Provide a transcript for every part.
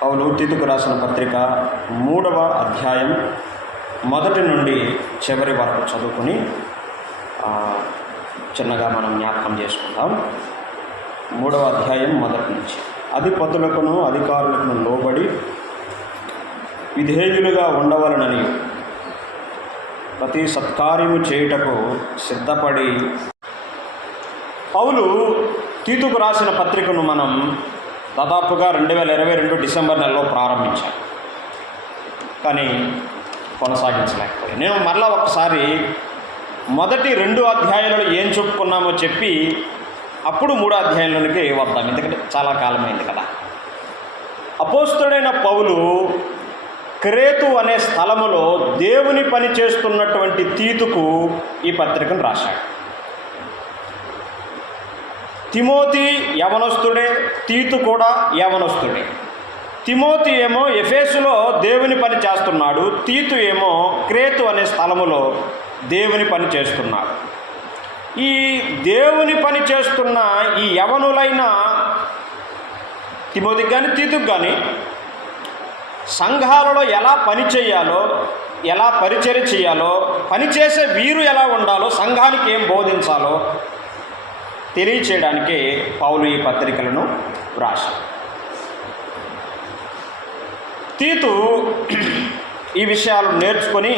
పౌలు తీతుకు రాసిన పత్రిక 3వ అధ్యాయం మొదటి నుండి చివరి వరకు చదువుకుని చిన్నగా మనం జ్ఞాపకం చేసుకుందాం. 3వ అధ్యాయం మొదటి నుంచి. అధిపతులకును అధికారులకును లోబడి విధేయులుగా ఉండవలనని ప్రతి సత్కార్యము చేయుటకు సిద్ధపడి. పౌలు తీతుకు రాసిన పత్రికను మనం దాదాపుగా 2022 డిసెంబర్ నెలలో ప్రారంభించాం, కానీ కొనసాగించలేకపోయాను. నేను మరలా ఒకసారి మొదటి 2 అధ్యాయాలలో ఏం చెప్పుకున్నామో చెప్పి అప్పుడు 3వ అధ్యాయంలోనికి వద్దాం, ఎందుకంటే చాలా కాలమైంది కదా. అపోస్తలుడైన పౌలు క్రేతు అనే స్థలములో దేవుని పని చేస్తున్నటువంటి తీతుకు ఈ పత్రికను రాశాడు. తిమోతి యవనస్తుడే, తీతు కూడా యవనస్తుడే. తిమోతి ఏమో ఎఫెసులో దేవుని పని చేస్తున్నాడు, తీతు ఏమో క్రేతు అనే స్థలములో దేవుని పని చేస్తున్నాడు. ఈ దేవుని పని చేస్తున్న ఈ యవనులైన తిమోతికి కానీ తీతుకు కానీ సంఘాలలో ఎలా పని చేయాలో, ఎలా పరిచర్య చేయాలో, పనిచేసే వీరు ఎలా ఉండాలో, సంఘానికి ఏం బోధించాలో తెలియచేయడానికి పౌలు ఈ పత్రికలను రాశాడు. తీతు ఈ విషయాలు నేర్చుకొని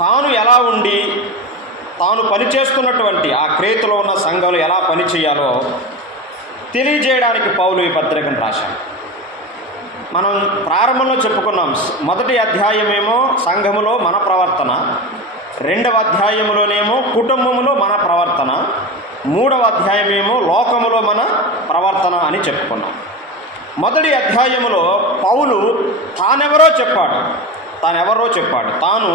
తాను ఎలా ఉండి తాను పనిచేస్తున్నటువంటి ఆ క్రేతులో ఉన్న సంఘంలో ఎలా పని చేయాలో తెలియజేయడానికి పౌలు ఈ పత్రికను రాశాడు. మనం ప్రారంభంలో చెప్పుకున్నాం, మొదటి అధ్యాయమేమో సంఘములో మన ప్రవర్తన, 2వ అధ్యాయంలోనేమో కుటుంబములో మన ప్రవర్తన, 3వ అధ్యాయమేమో లోకములో మన ప్రవర్తన అని చెప్పుకున్నాం. మొదటి అధ్యాయములో పౌలు తానెవరో చెప్పాడు. తాను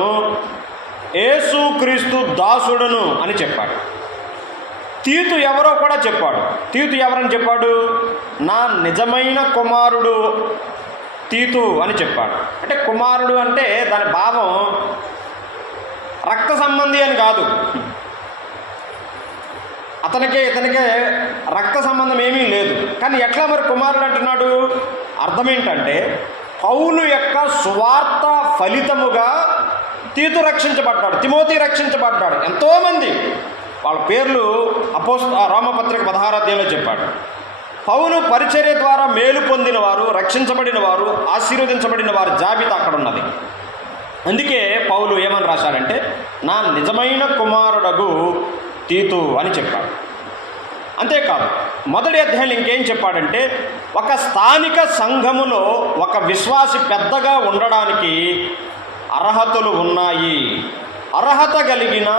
యేసుక్రీస్తు దాసుడును అని చెప్పాడు. తీతు ఎవరో కూడా చెప్పాడు. తీతు ఎవరని చెప్పాడు? నా నిజమైన కుమారుడు తీతు అని చెప్పాడు. అంటే కుమారుడు అంటే దాని భావం రక్త సంబంధి అని కాదు. ఇతనికే రక్త సంబంధం ఏమీ లేదు. కానీ ఎట్లా మరి కుమారుడు అంటున్నాడు? అర్థం ఏంటంటే పౌలు యొక్క సువార్త ఫలితముగా తీతు రక్షించబడ్డాడు, తిమోతి రక్షించబడ్డాడు. ఎంతోమంది వాళ్ళ పేర్లు రోమపత్రిక 16వ అధ్యాయంలో చెప్పాడు. పౌలు పరిచర్య ద్వారా మేలు పొందిన వారు, రక్షించబడిన వారు, ఆశీర్వదించబడిన వారి జాబితా అక్కడ ఉన్నది. అందుకే పౌలు ఏమని రాశాడంటే నా నిజమైన కుమారుడగు తీతు అని చెప్పాడు. అంతేకాదు మొదటి అధ్యాయంలో ఇంకేం చెప్పాడంటే ఒక స్థానిక సంఘములో ఒక విశ్వాసి పెద్దగా ఉండడానికి అర్హతలు ఉన్నాయి, అర్హత కలిగిన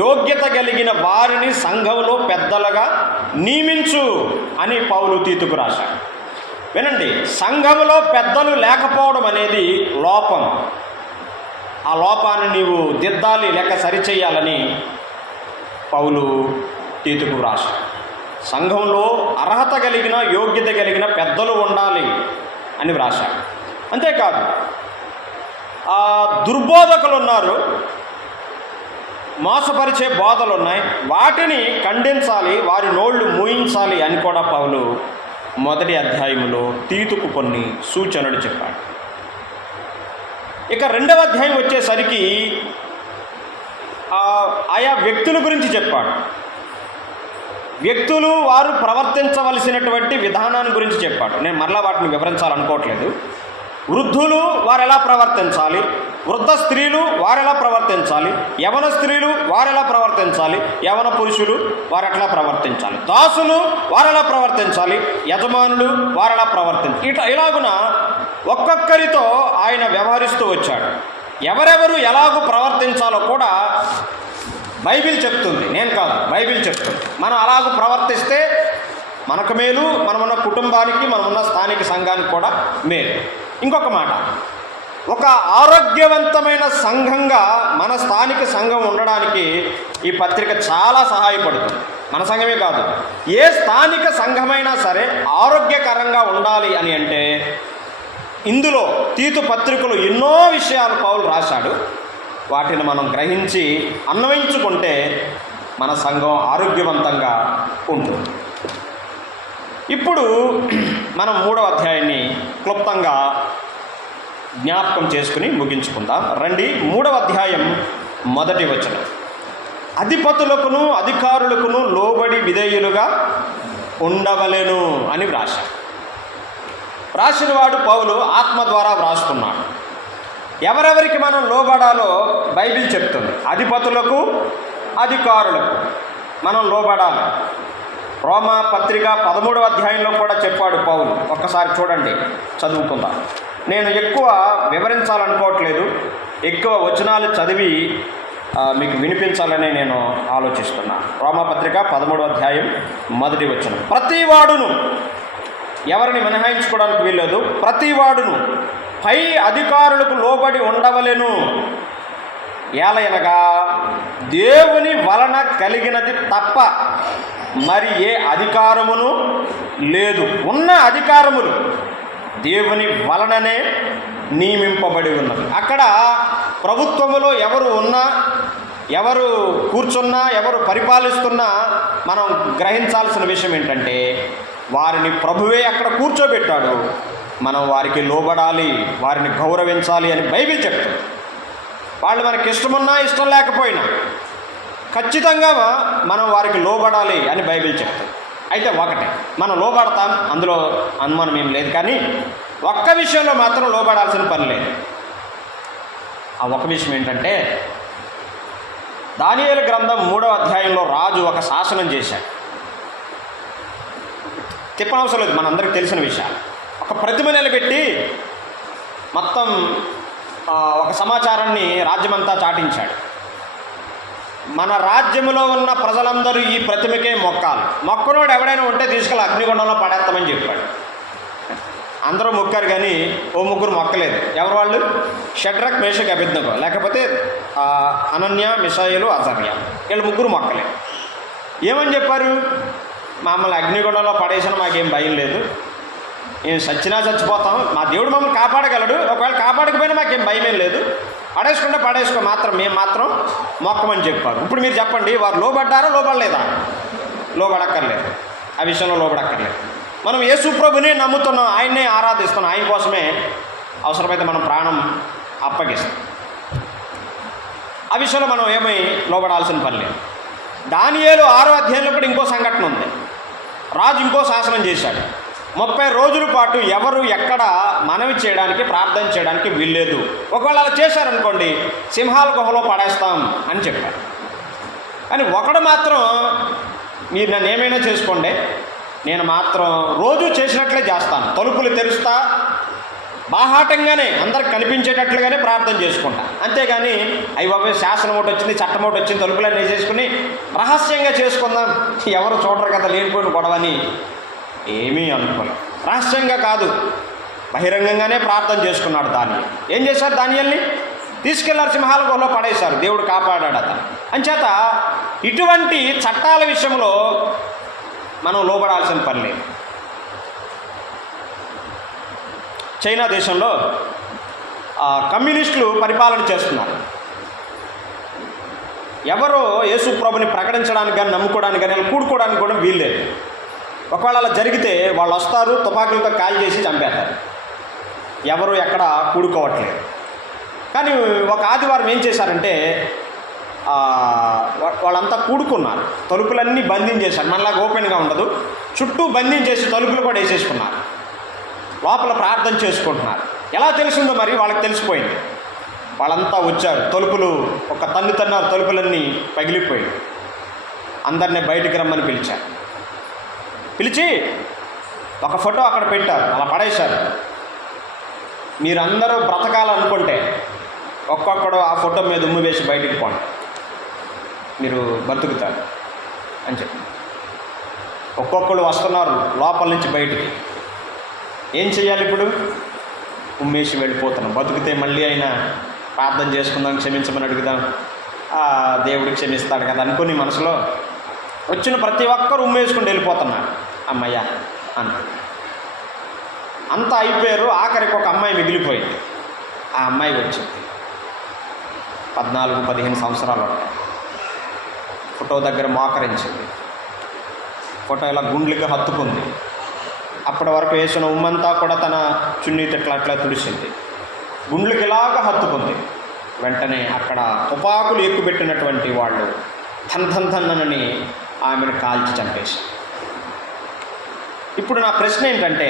యోగ్యత కలిగిన వారిని సంఘంలో పెద్దలుగా నియమించు అని పౌలు తీతుకు రాశాడు. వినండి, సంఘములో పెద్దలు లేకపోవడం అనేది లోపం. ఆ లోపాన్ని నీవు దిద్దాలి, లేక సరిచేయాలని పౌలు తీతుకు రాశాడు. సంఘంలో అర్హత కలిగిన యోగ్యత కలిగిన పెద్దలు ఉండాలి అని వ్రాశాడు. అంతేకాదు దుర్బోధకులు ఉన్నారు, మోసపరిచే బోధలు ఉన్నాయి, వాటిని ఖండించాలి, వారి నోళ్లు మూయించాలి అని కూడా పౌలు మొదటి అధ్యాయంలో తీతుకు కొన్ని సూచనలు చెప్పాడు. ఇక 2వ అధ్యాయం వచ్చేసరికి ఆయా వ్యక్తుల గురించి చెప్పాడు. వ్యక్తులు వారు ప్రవర్తించవలసినటువంటి విధానాన్ని గురించి చెప్పాడు. నేను మరలా వాటిని వివరించాలనుకోవట్లేదు. వృద్ధులు వారు ఎలా ప్రవర్తించాలి, వృద్ధ స్త్రీలు వారెలా ప్రవర్తించాలి, యవన స్త్రీలు వారెలా ప్రవర్తించాలి, యవన పురుషులు వారెట్లా ప్రవర్తించాలి, దాసులు వారెలా ప్రవర్తించాలి, యజమానులు వారెలా ప్రవర్తించాలి. ఇలాగున ఒక్కొక్కరితో ఆయన వ్యవహరిస్తూ వచ్చాడు. ఎవరెవరు ఎలాగూ ప్రవర్తించాలో కూడా బైబిల్ చెప్తుంది, నేను కాదు, బైబిల్ చెప్తుంది. మనం అలాగూ ప్రవర్తిస్తే మనకు మేలు, మనమున్న కుటుంబానికి, మనమున్న స్థానిక సంఘానికి కూడా మేలు. ఇంకొక మాట, ఒక ఆరోగ్యవంతమైన సంఘంగా మన స్థానిక సంఘం ఉండడానికి ఈ పత్రిక చాలా సహాయపడుతుంది. మన సంఘమే కాదు, ఏ స్థానిక సంఘమైనా సరే ఆరోగ్యకరంగా ఉండాలి అని అంటే ఇందులో తీతు పత్రికలు ఎన్నో విషయాలు పౌలు రాశాడు. వాటిని మనం గ్రహించి అన్వయించుకుంటే మన సంఘం ఆరోగ్యవంతంగా ఉంటుంది. ఇప్పుడు మనం 3వ అధ్యాయాన్ని క్లుప్తంగా జ్ఞాపకం చేసుకుని ముగించుకుందాం. రండి, 3వ అధ్యాయం 1వ వచనం. అధిపతులకును అధికారులకును లోబడి విధేయులుగా ఉండవలెను అని వ్రాసిన వాడు పౌలు ఆత్మ ద్వారా వ్రాసుకున్నాడు. ఎవరెవరికి మనం లోబడాలో బైబిల్ చెప్తుంది. అధిపతులకు అధికారులకు మనం లోబడాలి. రోమా పత్రిక 13వ అధ్యాయంలో కూడా చెప్పాడు పౌలు. ఒక్కసారి చూడండి, చదువుకుందాం. నేను ఎక్కువ వివరించాలనుకోవట్లేదు, ఎక్కువ వచనాలు చదివి మీకు వినిపించాలని నేను ఆలోచిస్తున్నాను. రోమాపత్రిక 13వ అధ్యాయం 1వ వచనం. ప్రతివాడును, ఎవరిని మినహాయించుకోవడానికి వీల్లేదు, ప్రతివాడును పై అధికారులకు లోబడి ఉండవలెను. ఏలయనగా దేవుని వలన కలిగినది తప్ప మరి ఏ అధికారమును లేదు. ఉన్న అధికారములు దేవుని వలననే నియమింపబడి ఉన్నది. అక్కడ ప్రభుత్వములో ఎవరు ఉన్నా, ఎవరు కూర్చున్నా, ఎవరు పరిపాలిస్తున్నా మనం గ్రహించాల్సిన విషయం ఏంటంటే వారిని ప్రభువే అక్కడ కూర్చోబెట్టాడు. మనం వారికి లోబడాలి, వారిని గౌరవించాలి అని బైబిల్ చెప్తుంది. వాళ్ళు మనకి ఇష్టమున్నా ఇష్టం లేకపోయినా ఖచ్చితంగా మనం వారికి లోబడాలి అని బైబిల్ చెప్తుంది. అయితే ఒకటే, మనం లోబడతాం, అందులో అనుమానం ఏం లేదు. కానీ ఒక్క విషయంలో మాత్రం లోబడాల్సిన పని లేదు. ఆ ఒక విషయం ఏంటంటే, దానియేలు గ్రంథం 3వ అధ్యాయంలో రాజు ఒక శాసనం చేశాడు. తిప్పనవసరం లేదు, మనందరికీ తెలిసిన విషయాలు. ఒక ప్రతిమ నిలబెట్టి మొత్తం ఒక సమాచారాన్ని రాజ్యమంతా చాటించాడు. మన రాజ్యంలో ఉన్న ప్రజలందరూ ఈ ప్రతిమకే మొక్కాలి, మొక్కనోడు ఎవడైనా ఉంటే తీసుకెళ్ళి అగ్నిగుండంలో పడేస్తామని చెప్పాడు. అందరూ మొక్కారు, కానీ ఓ ముగ్గురు మొక్కలేదు. ఎవరు వాళ్ళు? షడ్రక్, మేషక్, అబేద్నెగో, లేకపోతే అనన్య, మిషాయేలు, అజర్య. వీళ్ళు ముగ్గురు మొక్కలేదు. ఏమని చెప్పారు? మమ్మల్ని అగ్నిగుండంలో పడేసినా మాకేం భయం లేదు, మేము చచ్చినా చచ్చిపోతాం, మా దేవుడు మమ్మల్ని కాపాడగలడు, ఒకవేళ కాపాడకపోయినా మాకేం భయమేం లేదు, పడేసుకుంటే పడేసుకో, మేము మాత్రం మొక్కమని చెప్పారు. ఇప్పుడు మీరు చెప్పండి, వారు లోబడ్డారా లోబడలేదా? లోబడక్కర్లేదు, ఆ విషయంలో లోబడక్కర్లేదు. మనం యేసు ప్రభుని నమ్ముతున్నాం, ఆయన్నే ఆరాధిస్తున్నాం, ఆయన కోసమే అవసరమైతే మనం ప్రాణం అప్పగిస్తాం. ఆ విషయంలో మనం ఏమీ లోబడాల్సిన పని లేదు. దానియేలు 6వ అధ్యాయంలో కూడా ఇంకో సంఘటన ఉంది. రాజు ఇంకో శాసనం చేశాడు. 30 రోజుల పాటు ఎవరు ఎక్కడ మనవి చేయడానికి, ప్రార్థన చేయడానికి వీల్లేదు. ఒకవేళ అలా చేశారనుకోండి, సింహాల గుహలో పడేస్తాం అని చెప్పారు. కానీ ఒకడు మాత్రం, మీరు నన్ను ఏమైనా చేసుకోండి, నేను మాత్రం రోజు చేసినట్లే చేస్తాను, తలుపులు తెరుస్తా, బాహాటంగానే అందరికి కనిపించేటట్లుగానే ప్రార్థన చేసుకుంటా, అంతేగాని అవి బాబు శాసనం ఒకటి వచ్చింది, చట్టం ఒకటి వచ్చింది, తలుపులన్నీ వేసేసుకుని రహస్యంగా చేసుకుందాం, ఎవరు చూడరు కదా లేనిపోయిన గొడవని ఏమీ అనుకోలేదు. రహస్యంగా కాదు, బహిరంగంగానే ప్రార్థన చేసుకున్నాడు. దానియేలు ఏం చేశారు? దానియేలుని తీసుకెళ్లారు, సింహాల గుహలో పడేశారు, దేవుడు కాపాడాడు అతను. అంచేత ఇటువంటి చట్టాల విషయంలో మనం లోబడాల్సిన పని లేదు. చైనా దేశంలో కమ్యూనిస్టులు పరిపాలన చేస్తున్నారు. ఎవరో యేసు ప్రభుని ప్రకటించడానికి కానీ, నమ్ముకోవడానికి కానీ, కూడుకోవడానికి కూడా వీల్లేదు. ఒకవేళ అలా జరిగితే వాళ్ళు వస్తారు, తుపాకులతో కాల్ చేసి చంపేస్తారు. ఎవరు ఎక్కడ కూడుకోవట్లేదు. కానీ ఒక ఆదివారం ఏం చేశారంటే, వాళ్ళంతా కూడుకున్నారు, తలుపులన్నీ బంధించేశారు. మనలాగా ఓపెన్గా ఉండదు, చుట్టూ బంధించేసి తలుపులు కూడా వేసేసుకున్నారు. లోపల ప్రార్థన చేసుకుంటున్నారు. ఎలా తెలిసిందో మరి వాళ్ళకి తెలిసిపోయింది. వాళ్ళంతా వచ్చారు, తలుపులు ఒక తన్నారు, తలుపులన్నీ పగిలిపోయాయి. అందరినీ బయటికి రమ్మని పిలిచారు. పిలిచి ఒక ఫోటో అక్కడ పెట్టారు, అలా పడేశారు. మీరందరూ బ్రతకాలనుకుంటే ఒక్కొక్కడు ఆ ఫోటో మీద ఉమ్ము వేసి బయటికి పోండి, మీరు బతుకుతారు అని చెప్పి. ఒక్కొక్కడు వస్తున్నారు లోపల నుంచి బయటికి. ఏం చేయాలి ఇప్పుడు? ఉమ్మేసి వెళ్ళిపోతున్నాం. బతుకుతే మళ్ళీ అయినా ప్రార్థన చేసుకుందాం, క్షమించమని అడుగుదాం, దేవుడికి క్షమిస్తాడు కదా అనుకుని మనసులో వచ్చిన ప్రతి ఒక్కరు ఉమ్మేసుకుని వెళ్ళిపోతున్నారు. అమ్మయ్య అన్నాడు. అంతా అయిపోయారు. ఆఖరికి ఒక అమ్మాయి మిగిలిపోయింది. ఆ అమ్మాయి వచ్చింది, 14-15 సంవత్సరాలు ఉంటాయి. ఫోటో దగ్గర మోకరించింది. ఫోటో ఇలా గుండ్లుగా హత్తుకుంది. అప్పటి వరకు వేసిన ఉమ్మంతా కూడా తన చున్నీతో అట్లా తుడిసింది. గుండ్లకి ఇలాగా హత్తుకుంది. వెంటనే అక్కడ తుపాకులు ఎక్కుపెట్టినటువంటి వాళ్ళు ధన్ ఆమెను కాల్చి చంపేశారు. ఇప్పుడు నా ప్రశ్న ఏంటంటే,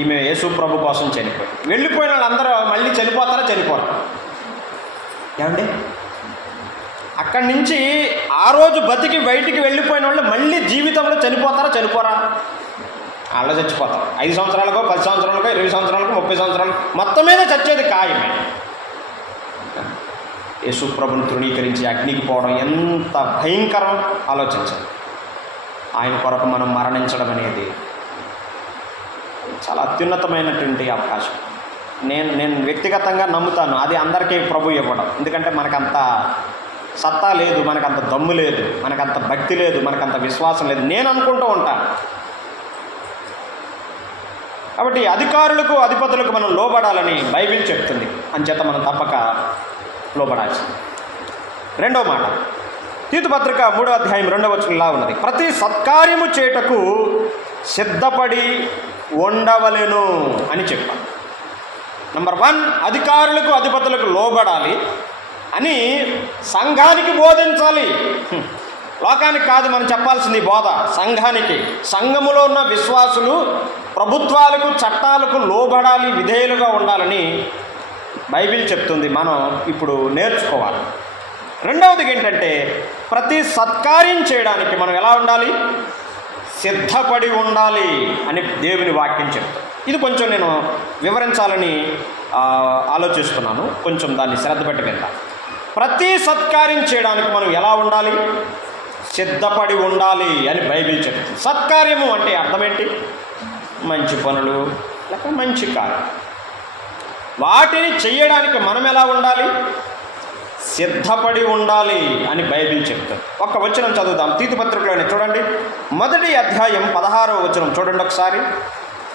ఈమె యేసు ప్రభు కోసం చనిపోయింది. వెళ్ళిపోయిన వాళ్ళందరూ మళ్ళీ చనిపోతారా చనిపోరా? ఏమండి, అక్కడి నుంచి ఆ రోజు బతికి బయటికి వెళ్ళిపోయిన వాళ్ళు మళ్ళీ జీవితంలో చనిపోతారా చనిపోరా? వాళ్ళు చచ్చిపోతారు. 5 సంవత్సరాలకో 10 సంవత్సరాలకో 20 సంవత్సరాలకో 30 సంవత్సరాలకు మొత్తం మీద చచ్చేది ఖాయమే. యేసు ప్రభుని తృణీకరించి అగ్నికి పోవడం ఎంత భయంకరం ఆలోచించండి. ఆయన కొరకు మనం మరణించడం అనేది చాలా అత్యున్నతమైనటువంటి అవకాశం. నేను వ్యక్తిగతంగా నమ్ముతాను అది అందరికీ ప్రభు ఇవ్వడం. ఎందుకంటే మనకంత సత్తా లేదు, మనకంత దమ్ము లేదు, మనకంత భక్తి లేదు, మనకంత విశ్వాసం లేదు నేను అనుకుంటూ ఉంటాను. కాబట్టి అధికారులకు అధిపతులకు మనం లోబడాలని బైబిల్ చెప్తుంది. అంచేత మనం తప్పక లోబడాల్సింది. రెండో మాట, తీతు పత్రిక 3వ అధ్యాయం 2వ వచనం ఇలా ఉన్నది, ప్రతి సత్కార్యము చేయుటకు సిద్ధపడి ఉండవలెను అని చెప్పాను. నంబర్ 1, అధికారులకు అధిపతులకు లోబడాలి అని సంఘానికి బోధించాలి. లోకానికి కాదు మనం చెప్పాల్సింది బోధ, సంఘానికి. సంఘములో ఉన్న విశ్వాసులు ప్రభుత్వాలకు చట్టాలకు లోబడాలి, విధేయులుగా ఉండాలని బైబిల్ చెప్తుంది. మనం ఇప్పుడు నేర్చుకోవాలి. రెండవది ఏంటంటే, ప్రతి సత్కార్యం చేయడానికి మనం ఎలా ఉండాలి? సిద్ధపడి ఉండాలి అని దేవుని వాక్యం చెప్తుంది. ఇది కొంచెం నేను వివరించాలని ఆలోచిస్తున్నాను. కొంచెం దాన్ని శ్రద్ధ పెట్టి విందాం. ప్రతి సత్కార్యం చేయడానికి మనం ఎలా ఉండాలి? సిద్ధపడి ఉండాలి అని బైబిల్ చెప్తుంది. సత్కార్యము అంటే అర్థం ఏంటి? మంచి పనులు లేక మంచి కార్యం. వాటిని చేయడానికి మనం ఎలా ఉండాలి? సిద్ధపడి ఉండాలి అని బైబిల్ చెప్తుంది. ఒక వచనం చదువుదాం. తీతు పత్రికలోనే చూడండి, 1వ అధ్యాయం 16వ వచనం చూడండి ఒకసారి.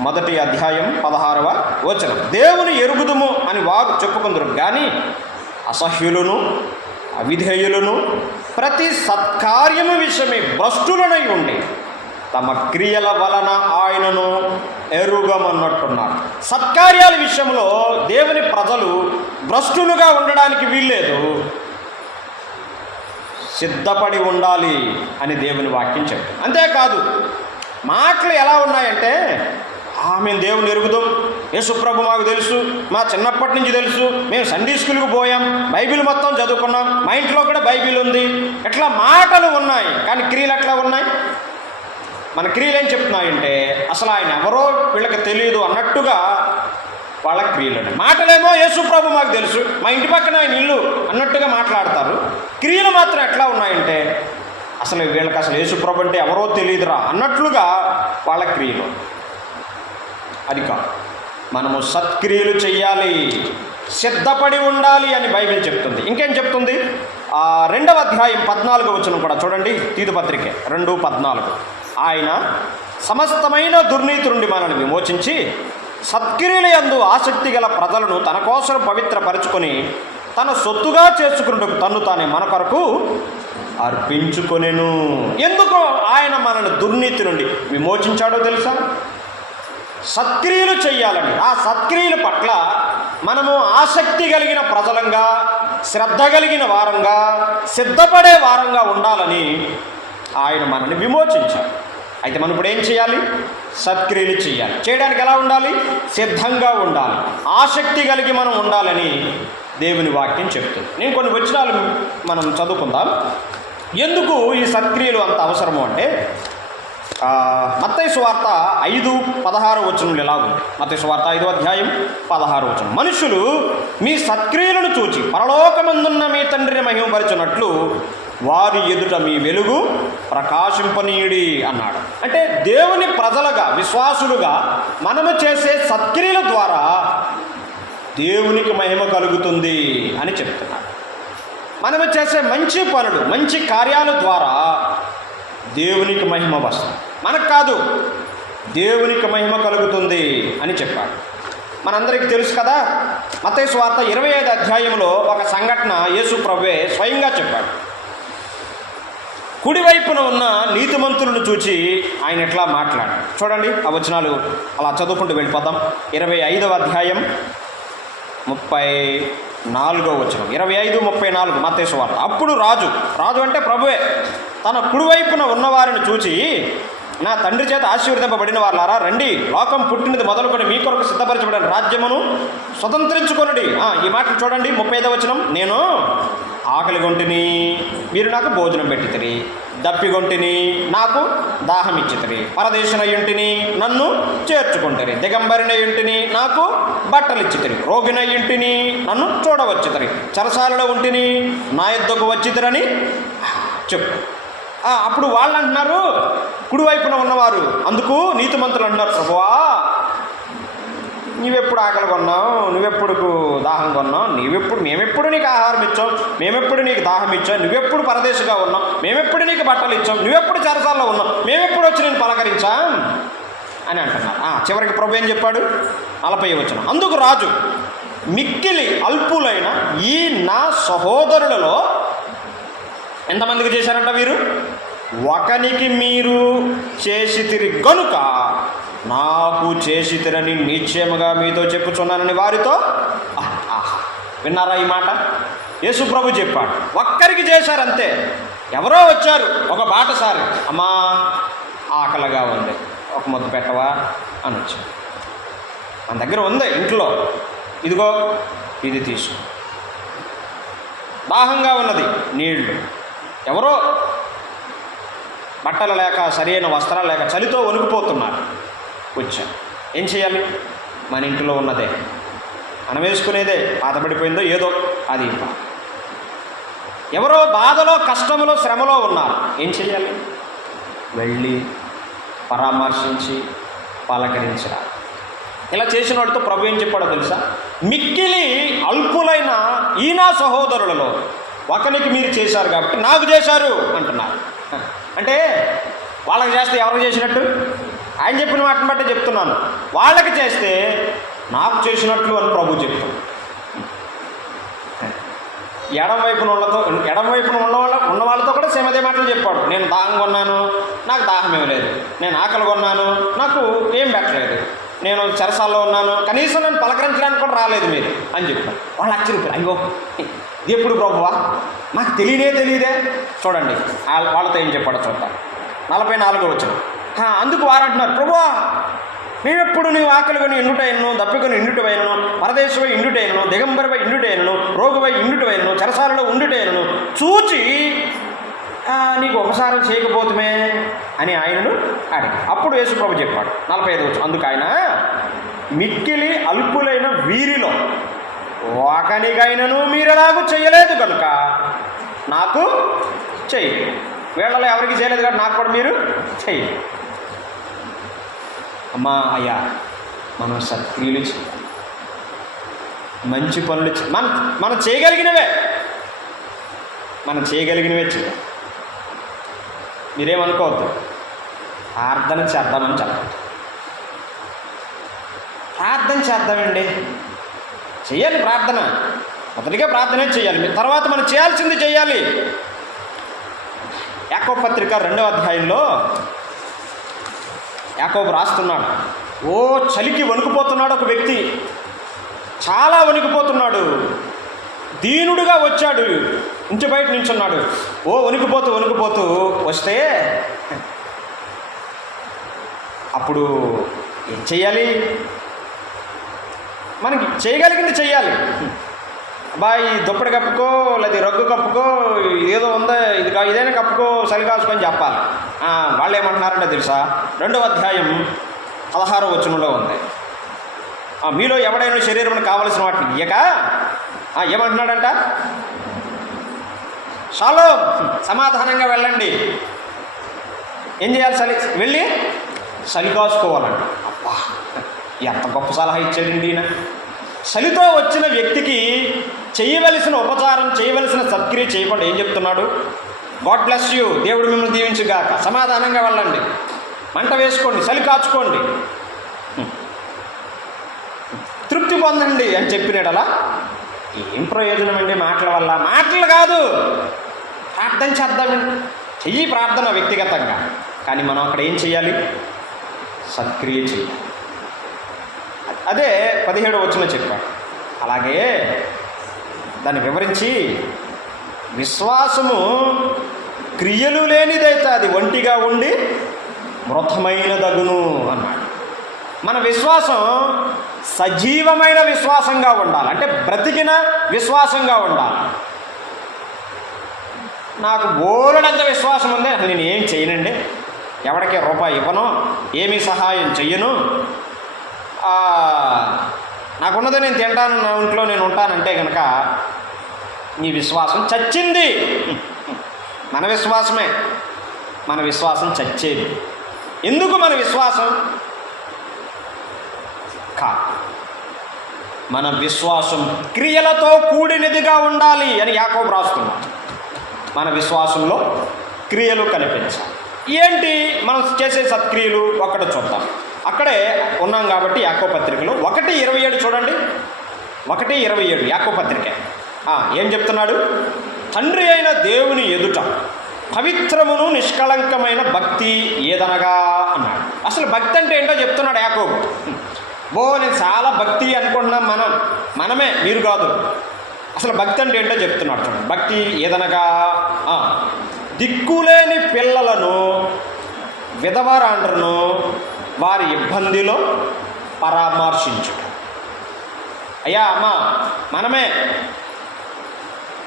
1వ అధ్యాయం 16వ వచనం, దేవుని ఎరుగుదుము అని వారు చెప్పుకుందరు కానీ అసహ్యులను అవిధేయులను ప్రతి సత్కార్యము విషయమై భ్రష్టులనై ఉండి తమ క్రియల వలన ఆయనను ఎరుగమన్నట్టున్నారు. సత్కార్యాల విషయంలో దేవుని ప్రజలు భ్రష్టులుగా ఉండడానికి వీల్లేదు, సిద్ధపడి ఉండాలి అని దేవుని వాక్యం చెప్తుంది. అంతేకాదు, మాటలు ఎలా ఉన్నాయంటే, మేము దేవుని ఎరుగుదాం, యేసుప్రభు మాకు తెలుసు, మా చిన్నప్పటి నుంచి తెలుసు, మేము సండే స్కూల్కి పోయాం, బైబిల్ మొత్తం చదువుకున్నాం, మా ఇంట్లో కూడా బైబిల్ ఉంది, ఇట్లా మాటలు ఉన్నాయి కానీ క్రియలు ఎట్లా ఉన్నాయి? మన క్రియలు ఏం చెప్తున్నాయంటే అసలు ఆయన ఎవరో వీళ్ళకి తెలియదు అన్నట్టుగా వాళ్ళ క్రియలు. మాటలేమో యేసుప్రభు మాకు తెలుసు, మా ఇంటి పక్కన ఆయన ఇల్లు అన్నట్టుగా మాట్లాడతారు. క్రియలు మాత్రం ఎట్లా ఉన్నాయంటే అసలు వీళ్ళకి అసలు యేసుప్రభు అంటే ఎవరో తెలియదురా అన్నట్లుగా వాళ్ళ క్రియలు. అది కాదు, మనము సత్క్రియలు చెయ్యాలి, సిద్ధపడి ఉండాలి అని బైబిల్ చెప్తుంది. ఇంకేం చెప్తుంది? 2వ అధ్యాయం 14వ వచనం కూడా చూడండి. తీతు పత్రిక 2:14, ఆయన సమస్తమైన దుర్నీతి నుండి మనల్ని విమోచించి సత్క్రియల యందు ఆసక్తి గల ప్రజలను తన కోసం పవిత్రపరుచుకొని తన సొత్తుగా చేసుకున్నట్టుకు తన్ను తానే మన కొరకు అర్పించుకొనెను. ఎందుకు ఆయన మనల్ని దుర్నీతి నుండి విమోచించాడో తెలుసా? సత్క్రియలు చెయ్యాలని. ఆ సత్క్రియల పట్ల మనము ఆసక్తి కలిగిన ప్రజలంగా, శ్రద్ధ కలిగిన వారంగా, సిద్ధపడే వారంగా ఉండాలని ఆయన మనల్ని విమోచించాడు. అయితే మనం ఇప్పుడు ఏం చేయాలి? సత్క్రియలు చేయాలి. చేయడానికి ఎలా ఉండాలి? సిద్ధంగా ఉండాలి, ఆసక్తి కలిగి మనం ఉండాలని దేవుని వాక్యం చెప్తుంది. నేను కొన్ని వచనాలు మనం చదువుకుందాం. ఎందుకు ఈ సత్క్రియలు అంత అవసరము అంటే, మత్తయి సువార్త 5:16 వచనంలో ఎలా ఉంది? మత్తయి సువార్త 5వ అధ్యాయం 16వ వచనం, మనుషులు మీ సత్క్రియలను చూచి పరలోకమందున్న మీ తండ్రిని మహిమపరచునట్లు వారి ఎదుట మీ వెలుగు ప్రకాశింపనీయుడి అన్నాడు. అంటే దేవుని ప్రజలుగా, విశ్వాసులుగా మనము చేసే సత్క్రియల ద్వారా దేవునికి మహిమ కలుగుతుంది అని చెప్తున్నాడు. మనము చేసే మంచి పనులు, మంచి కార్యాల ద్వారా దేవునికి మహిమ వస్తుంది, మనకు కాదు, దేవునికి మహిమ కలుగుతుంది అని చెప్పాడు. మనందరికీ తెలుసు కదా, మత్తయి సువార్త 25వ అధ్యాయంలో ఒక సంఘటన యేసు ప్రభువే స్వయంగా చెప్పాడు. కుడివైపున ఉన్న నీతిమంతులను చూచి ఆయన ఎట్లా మాట్లాడాడు చూడండి ఆ వచనాలు అలా చదువుకుంటూ వెళ్ళిపోతాం. 25వ అధ్యాయం 34వ వచనం, 25:34 మత్తయి సువార్త. అప్పుడు రాజు అంటే ప్రభువే, తన కుడివైపున ఉన్నవారిని చూచి, నా తండ్రి చేత ఆశీర్వదింపబడిన వారులారా, రండి, లోకం పుట్టినది మొదలుకొని మీ కొరకు సిద్ధపరచబడిన రాజ్యమును స్వతంత్రించుకొనుడి. ఈ మాటలు చూడండి. 35వ వచనం, నేను ఆకలిగొంటిని, మీరు నాకు భోజనం పెట్టితిరి, దప్పిగొంటిని, నాకు దాహం ఇచ్చితిరి, పరదేశునయ్యుంటిని, నన్ను చేర్చుకుంటారు, దిగంబరినయ్యుంటిని, నాకు బట్టలు ఇచ్చితిరి, రోగినయ్యుంటిని, నన్ను చూడవచ్చితిరి, చెరసాలలో ఉంటిని, నా యొద్దకు వచ్చితిరని చెప్పు. అప్పుడు వాళ్ళు అంటున్నారు, కుడివైపున ఉన్నవారు, అందుకు నీతిమంతులు అంటున్నారు, ప్రభువా, నువ్వెప్పుడు ఆకలి కొన్నావు, నువ్వెప్పుడు దాహం కొన్నావు, మేమెప్పుడు నీకు ఆహారం ఇచ్చాం, మేమెప్పుడు నీకు దాహం ఇచ్చాం, నువ్వెప్పుడు పరదేశిగా ఉన్నాం, మేమెప్పుడు నీకు బట్టలు ఇచ్చాం, నువ్వెప్పుడు చెరసాల్లో ఉన్నావు, మేమెప్పుడు వచ్చి నేను పలకరించాం అని అంటున్నారు. చివరికి ప్రభు ఏం చెప్పాడు? 40వ వచనం, అందుకు రాజు, మిక్కిలి అల్పులైన ఈ నా సహోదరులలో ఎంతమందికి చేశారంట వీరు? ఒకనికి మీరు చేసితిరి గనుక నాకు చేసితిరని నిశ్చయముగా మీతో చెప్పుచున్నానని వారితో. విన్నారా ఈ మాట? యేసు ప్రభు చెప్పాడు, ఒక్కరికి చేశారంతే. ఎవరో వచ్చారు, ఒక బాటసారి, అమ్మా ఆకలిగా ఉంది, ఒక ముద్ద పెట్టవా అని వచ్చారు. మన దగ్గర ఉంది ఇంట్లో, ఇదిగో ఇది తీసు. దాహంగా ఉన్నది, నీళ్లు. ఎవరో బట్టలు లేక, సరైన వస్త్రాలు లేక, చలితో వణికిపోతున్నారు, వచ్చాను. ఏం చేయాలి? మన ఇంట్లో ఉన్నదే, మనం వేసుకునేదే, పాతబడిపోయిందో ఏదో అది. ఎవరో బాధలో, కష్టంలో, శ్రమలో ఉన్నారు, ఏం చేయాలి? వెళ్ళి పరామర్శించి పలకరించరా. ఇలా చేసిన వాడితో ప్రభు ఏం చెప్పాడో తెలుసా? మిక్కిలి అల్పులైన ఈ నా సహోదరులలో ఒకనికి మీరు చేశారు కాబట్టి నాకు చేశారు అంటున్నారు. అంటే వాళ్ళకి చేస్తే ఎవరికి చేసినట్టు? ఆయన చెప్పిన వాటిని బట్టే చెప్తున్నాను. వాళ్ళకి చేస్తే నాకు చేసినట్లు అని ప్రభు చెప్తాడు. ఎడమవైపున ఉన్న వాళ్ళతో కూడా సేమ్ అదే మాటలు చెప్పాడు. నేను దాహం కొన్నాను, నాకు దాహం ఏం లేదు. నేను ఆకలి కొన్నాను, నాకు ఏం పెట్టలేదు. నేను చెరసాల్లో ఉన్నాను, కనీసం నేను పలకరించడానికి కూడా రాలేదు మీరు అని చెప్పాను. వాళ్ళు ఆశ్చర్యపోయారు, అయ్యో ఇది ఎప్పుడు ప్రభువా, మాకు తెలియదే. చూడండి వాళ్ళతో ఏం చెప్పాడో చూద్దాం. 44వ వచనం, అందుకు వారు అంటున్నారు, ప్రభువా, మేమెప్పుడు నీవు ఆకలి కొని ఇండుటైనను, దప్పికొని ఇండుటైనను, పరదేశమై ఇండుటైనను, దిగంబరమై ఇండుటైనను, రోగువై ఇండుటైనను, చెరసాలలో ఉండుటైనను చూచి నీకు ఉపసారం చేయకపోతుమే అని ఆయనను అడిగి. అప్పుడు యేసు ప్రభు చెప్పాడు 45వ వచనం, అందుకు ఆయన, మిక్కిలి అల్పులైన వీరిలో ఒకనికైనను మీరెలాగూ చేయలేదు కనుక నాకు చెయ్యి. వీళ్ళలో ఎవరికి చేయలేదు కాబట్టి నాకు కూడా మీరు చెయ్యి. అమ్మా అయ్యా, మనం సత్క్రియలు చేయాలి, మంచి పనులు మనం చేయగలిగినవే చేయాలి. మీరేమనుకోవద్దు, ప్రార్థన చేద్దామని చెప్పండి. ప్రార్థన చేద్దామండి, చెయ్యాలి ప్రార్థన. మొదటిగా ప్రార్థనే చేయాలి, తర్వాత మనం చేయాల్సింది చేయాలి. యాకోబు పత్రిక 2వ అధ్యాయంలో యాకోబు రాస్తున్నాడు. చలికి వణికిపోతున్నాడు ఒక వ్యక్తి, చాలా వణికిపోతున్నాడు. దీనుడుగా వచ్చాడు, ఇంటి బయట నించున్నాడు. వణికిపోతూ వస్తే అప్పుడు ఏం చెయ్యాలి? మనకి చేయగలిగింది చెయ్యాలి. అబ్బాయి దుప్పటి కప్పుకో, లేదా రగ్గు కప్పుకో, ఏదో ఉందో ఇదైనా కప్పుకో, చలి కాసుకొని చెప్పాలి. వాళ్ళు ఏమంటున్నారంటే తెలుసా? 2వ అధ్యాయం 16వ వచనంలో ఉంది, మీలో ఎవడైనా శరీరం కావలసిన వాటిని ఇయ్యక ఏమంటున్నాడంట? షాలోమ్, సమాధానంగా వెళ్ళండి. ఏం చేయాలి? వెళ్ళి చలి కాసుకోవాలంట. అబ్బా, ఎంత గొప్ప సలహా ఇచ్చాడండి ఈయన. చలితో వచ్చిన వ్యక్తికి చేయవలసిన ఉపచారం, చేయవలసిన సత్క్రియ చేయకుండా ఏం చెప్తున్నాడు? గాడ్ బ్లెస్ యూ, దేవుడు మిమ్మల్ని దీవించుగాక, సమాధానంగా వెళ్ళండి, మంట వేసుకోండి, చలి కాచుకోండి, తృప్తి పొందండి అని చెప్పినాడలా. ఏం ప్రయోజనం అండి మాటల వల్ల? మాటలు కాదు, ప్రార్థన చేద్దామండి, చెయ్యి ప్రార్థన వ్యక్తిగతంగా. కానీ మనం అక్కడ ఏం చేయాలి? సత్క్రియ చేయాలి. అదే 17వ వచనం చెప్పాడు. అలాగే దాన్ని వివరించి, విశ్వాసము క్రియలు లేనిదైతే అది ఒంటిగా ఉండి మృతమైనదగును అన్నాడు. మన విశ్వాసం సజీవమైన విశ్వాసంగా ఉండాలి, అంటే బ్రతికిన విశ్వాసంగా ఉండాలి. నాకు బోలెడంత విశ్వాసం ఉంది, నేను ఏం చేయనండి, ఎవరికి రూపాయి ఇవ్వను, ఏమీ సహాయం చెయ్యను, నాకున్నది నేను తింటాను, నా ఇంట్లో నేను ఉంటానంటే కనుక నీ విశ్వాసం చచ్చింది. మన విశ్వాసమే, మన విశ్వాసం చచ్చేది. ఎందుకు మన విశ్వాసం మన విశ్వాసం క్రియలతో కూడినదిగా ఉండాలి అని యాకోబు రాస్తున్నాడు. మన విశ్వాసంలో క్రియలు కనిపించాలి. ఏంటి మనం చేసే సత్క్రియలు? ఒక్కటి చూద్దాం. అక్కడే ఉన్నాం కాబట్టి యాకోబు పత్రికలో 1:27 చూడండి. 1:27 యాకోబు పత్రిక ఏం చెప్తున్నాడు? తండ్రి అయిన దేవుని ఎదుట పవిత్రమును నిష్కళంకమైన భక్తి ఏదనగా అన్నాడు. అసలు భక్తి అంటే ఏంటో చెప్తున్నాడు యాకోబు. నేను చాలా భక్తి అనుకుంటున్నాం, మనమే, మీరు కాదు. అసలు భక్తి అంటే ఏంటో చెప్తున్నాడు చూడండి. భక్తి ఏదనగా దిక్కులేని పిల్లలను, విధవరాండ్రను వారి ఇబ్బందిలో పరామర్శించు. అయ్యా అమ్మ, మనమే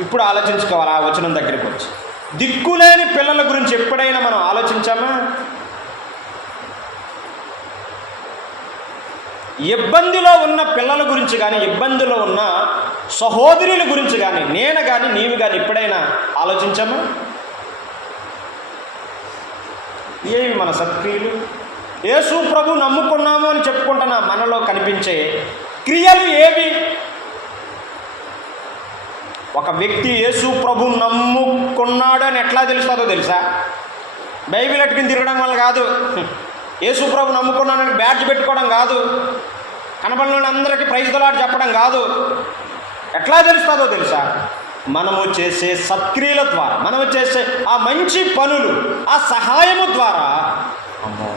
ఇప్పుడు ఆలోచించుకోవాలి. ఆ వచనం దగ్గరికి వచ్చి దిక్కులేని పిల్లల గురించి ఎప్పుడైనా మనం ఆలోచించామా? ఇబ్బందిలో ఉన్న పిల్లల గురించి కానీ, ఇబ్బందిలో ఉన్న సహోదరుల గురించి కానీ, నేను కానీ నీవు కానీ ఎప్పుడైనా ఆలోచించామా? ఏవి మన సత్క్రియలు? యేసు ప్రభు నమ్ముకున్నాము అని చెప్పుకుంటున్నా మనలో కనిపించే క్రియలు ఏవి? ఒక వ్యక్తి యేసు ప్రభు నమ్ముకున్నాడు అని ఎట్లా తెలుస్తుందో తెలుసా? బైబిల్ ఎట్టుకుని తిరగడం వల్ల కాదు, యేసు ప్రభు నమ్ముకున్నానని బ్యాడ్జ్ పెట్టుకోవడం కాదు, కనబడిన అందరికీ ప్రైజ్ ది లార్డ్ చెప్పడం కాదు. ఎట్లా తెలుస్తుందో తెలుసా? మనము చేసే సత్క్రియల ద్వారా, మనము చేసే ఆ మంచి పనులు, ఆ సహాయము ద్వారా అమ్మో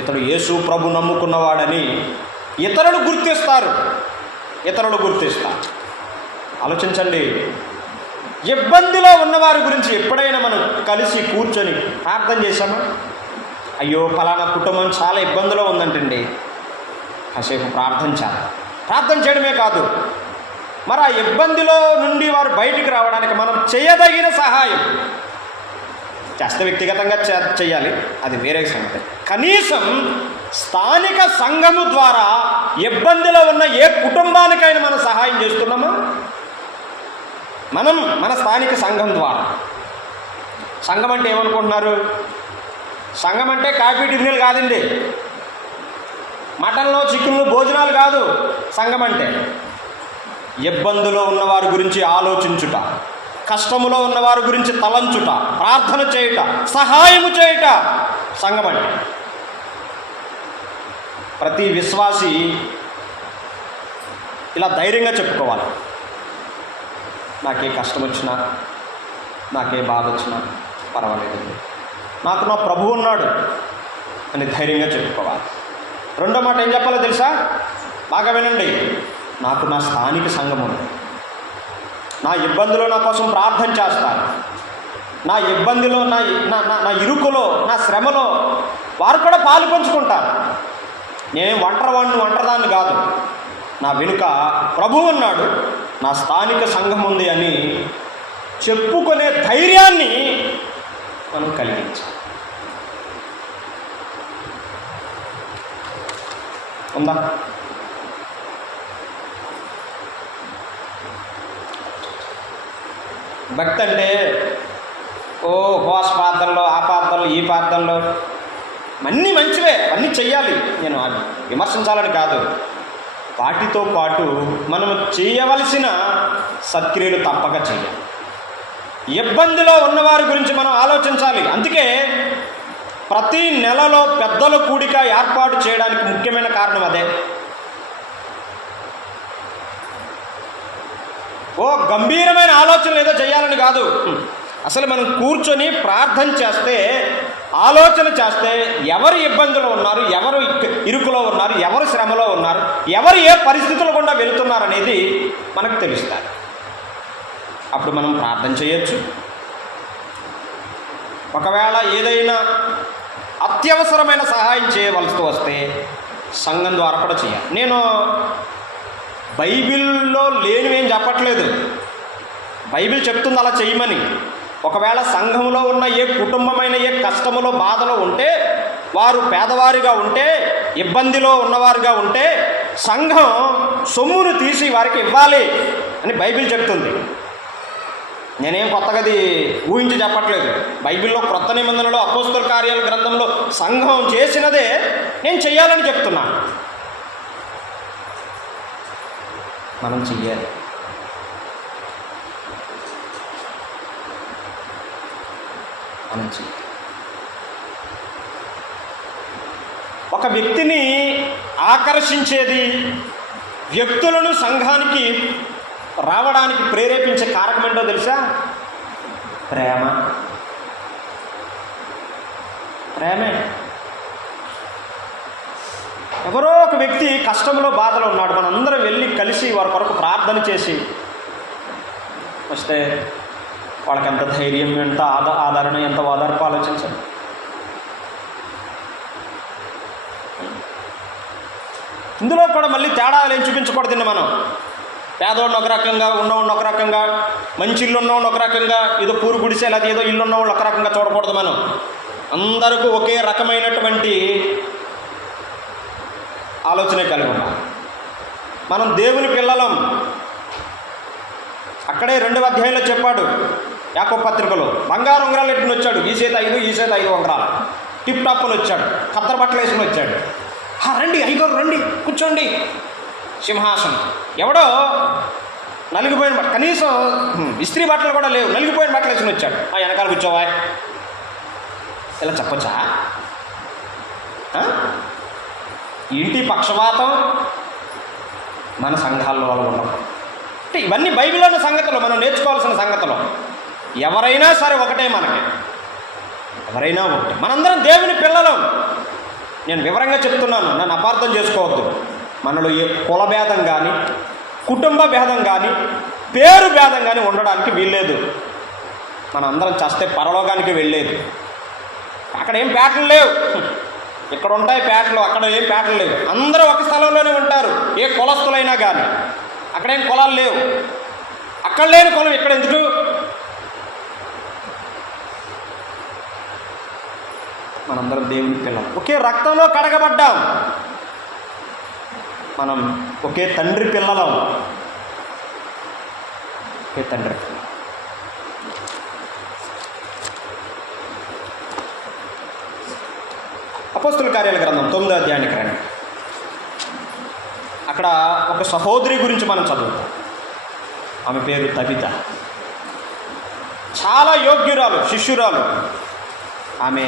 ఇతడు యేసు ప్రభు నమ్ముకున్నవాడని ఇతరులు గుర్తిస్తారు. ఆలోచించండి. ఇబ్బందిలో ఉన్నవారి గురించి ఎప్పుడైనా మనం కలిసి కూర్చొని ప్రార్థన చేశామా? అయ్యో ఫలానా కుటుంబం చాలా ఇబ్బందిలో ఉందంటండి, కాసేపు ప్రార్థన చేయడమే కాదు, మరి ఆ ఇబ్బందిలో నుండి వారు బయటికి రావడానికి మనం చేయదగిన సహాయం చేస్తే వ్యక్తిగతంగా చేయాలి, అది వేరే సంగతి. కనీసం స్థానిక సంఘము ద్వారా ఇబ్బందిలో ఉన్న ఏ కుటుంబానికైనా మనం సహాయం చేస్తున్నామా? మనం మన స్థానిక సంఘం ద్వారా. సంఘం అంటే ఏమనుకుంటున్నారు? సంఘం అంటే కాఫీ టిఫిన్లు కాదండి, మటన్లో చికెన్లు భోజనాలు కాదు. సంఘం అంటే ఇబ్బందులో ఉన్నవారి గురించి ఆలోచించుట, కష్టములో ఉన్నవారి గురించి తలంచుట, ప్రార్థన చేయుట, సహాయము చేయుట సంఘం అంటే. ప్రతి విశ్వాసి ఇలా ధైర్యంగా చెప్పుకోవాలి. నాకే కష్టం వచ్చినా, నాకే బాధ వచ్చినా పర్వాలేదు, నాకు నా ప్రభువు ఉన్నాడు అని ధైర్యంగా చెప్పుకోవాలి. రెండో మాట ఏం చెప్పాలో తెలుసా? బాగా వినండి. నాకు నా స్థానిక సంఘం ఉంది, నా ఇబ్బందిలో నా కోసం ప్రార్థన చేస్తాను, నా ఇబ్బందిలో, నా ఇరుకులో, నా శ్రమలో వారు కూడా పాలు పంచుకుంటారు. నేనేం ఒంటరిదాన్ని కాదు, నా వెనుక ప్రభువు ఉన్నాడు, నా స్థానిక సంఘం ఉంది అని చెప్పుకునే ధైర్యాన్ని మనం కలిగించాలి. ఉందా? భక్తి అంటే ఉపవాస ప్రార్థనలో, ఆ ప్రార్థనలో, ఈ ప్రార్థనలో అన్నీ మంచివే, అన్నీ చెయ్యాలి. నేను విమర్శించాలని కాదు, వాటితో పాటు మనము చేయవలసిన సత్క్రియలు తప్పక చేయాలి. ఇబ్బందిలో ఉన్నవారి గురించి మనం ఆలోచించాలి. అందుకే ప్రతి నెలలో పెద్దల కూడిక ఏర్పాటు చేయడానికి ముఖ్యమైన కారణం అదే. గంభీరమైన ఆలోచనలు ఏదో చేయాలని కాదు, అసలు మనం కూర్చొని ప్రార్థన చేస్తే ఆలోచన చేస్తే ఎవరు ఇబ్బందులు ఉన్నారు, ఎవరు ఇరుకులో ఉన్నారు, ఎవరు శ్రమలో ఉన్నారు, ఎవరు ఏ పరిస్థితుల గుండా వెళుతున్నారు అనేది మనకు తెలుస్తుంది. అప్పుడు మనం ప్రార్థన చేయొచ్చు. ఒకవేళ ఏదైనా అత్యవసరమైన సహాయం చేయవలసి వస్తే సంఘం ద్వారా కూడా చేయాలి. నేను బైబిల్లో లేనివేం చెప్పట్లేదు, బైబిల్ చెప్తుంది అలా చేయమని. ఒకవేళ సంఘంలో ఉన్న ఏ కుటుంబమైన ఏ కష్టములో బాధలో ఉంటే, వారు పేదవారిగా ఉంటే, ఇబ్బందిలో ఉన్నవారుగా ఉంటే సంఘం సొమ్మును తీసి వారికి ఇవ్వాలి అని బైబిల్ చెప్తుంది. నేనేం కొత్తగది ఊహించి చెప్పట్లేదు. బైబిల్లో క్రొత్త నిబంధనలో అపోస్తల కార్యాల గ్రంథంలో సంఘం చేసినదే నేను చెయ్యాలని చెప్తున్నాను. మనం చెయ్యాలి. ఒక వ్యక్తిని ఆకర్షించేది, వ్యక్తులను సంఘానికి రావడానికి ప్రేరేపించే కారకం ఏంటో తెలుసా? ప్రేమే. ఎవరో ఒక వ్యక్తి కష్టంలో బాధలో ఉన్నాడు, మనందరం వెళ్ళి కలిసి వారి కొరకు ప్రార్థన చేసి వస్తే వాళ్ళకి ఎంత ధైర్యం, ఎంత ఆదరణ, ఎంత ఓదార్పు ఆలోచించండి. ఇందులో కూడా మళ్ళీ తేడాలు ఏం చూపించకూడదండి. మనం పేదవాడిని ఒక రకంగా, ఉన్నవాడిని ఒక రకంగా, మంచి ఇల్లు ఉన్నవాడిని ఒక రకంగా, ఏదో పూరు గుడిసే లేదా ఏదో ఇల్లు ఉన్నవాళ్ళు ఒక రకంగా చూడకూడదు. మనం అందరికీ ఒకే రకమైనటువంటి ఆలోచనే కలిగి ఉన్నాం. మనం దేవుని పిల్లలం. అక్కడే 2వ అధ్యాయంలో చెప్పాడు యాకోబు పత్రికలో, బంగారు ఉంగరాలు ఎట్టుకుని వచ్చాడు, ఈ చేత 5, ఈ చేత 5 ఉంగరాలు, టిప్ టాప్లు వచ్చాడు, కత్తర బట్టలు వేసుకుని వచ్చాడు. రండి అయ్యగారు, రండి కూర్చోండి, సింహాసనం. ఎవడో నలిగిపోయిన కనీసం ఇస్త్రీ బట్టలు కూడా లేవు, నలిగిపోయిన బట్టలు వేసుకుని వచ్చాడు. వెనకాల కూర్చోవా, ఇలా చెప్పొచ్చా? ఇంటి పక్షపాతం మన సంఘాల్లో ఉండవు. అంటే ఇవన్నీ బైబిల్లోని సంగతులు, మనం నేర్చుకోవాల్సిన సంగతులు. ఎవరైనా సరే ఒకటే, మనకి ఎవరైనా ఒకటే, మనందరం దేవుని పిల్లలం. నేను వివరంగా చెప్తున్నాను, నన్ను అపార్థం చేసుకోవద్దు. మనలో ఏ కుల భేదం కానీ, కుటుంబ భేదం కానీ, పేరు భేదం కానీ ఉండడానికి వీల్లేదు. మనందరం చస్తే పరలోకానికి వెళ్ళేది. అక్కడ ఏం పేటలు లేవు, ఇక్కడ ఉంటాయి పేటలు, అక్కడ ఏం పేటలు లేవు. అందరూ ఒక స్థలంలోనే ఉంటారు, ఏ కులస్తులైనా కానీ. అక్కడేం కులాలు లేవు. అక్కడ లేని కులం ఇక్కడ ఎందుకు? మనందరం దేవుని పిల్లలు, ఒకే రక్తంలో కడగబడ్డాం. మనం ఒకే తండ్రి పిల్లలం, ఒకే తండ్రి పిల్లలు. అపోస్తల కార్యాల గ్రంథం 9వ అధ్యాయానికి రండి. అక్కడ ఒక సహోదరి గురించి మనం చదువుతాం. ఆమె పేరు తబిత. చాలా యోగ్యురాలు, శిష్యురాలు. ఆమె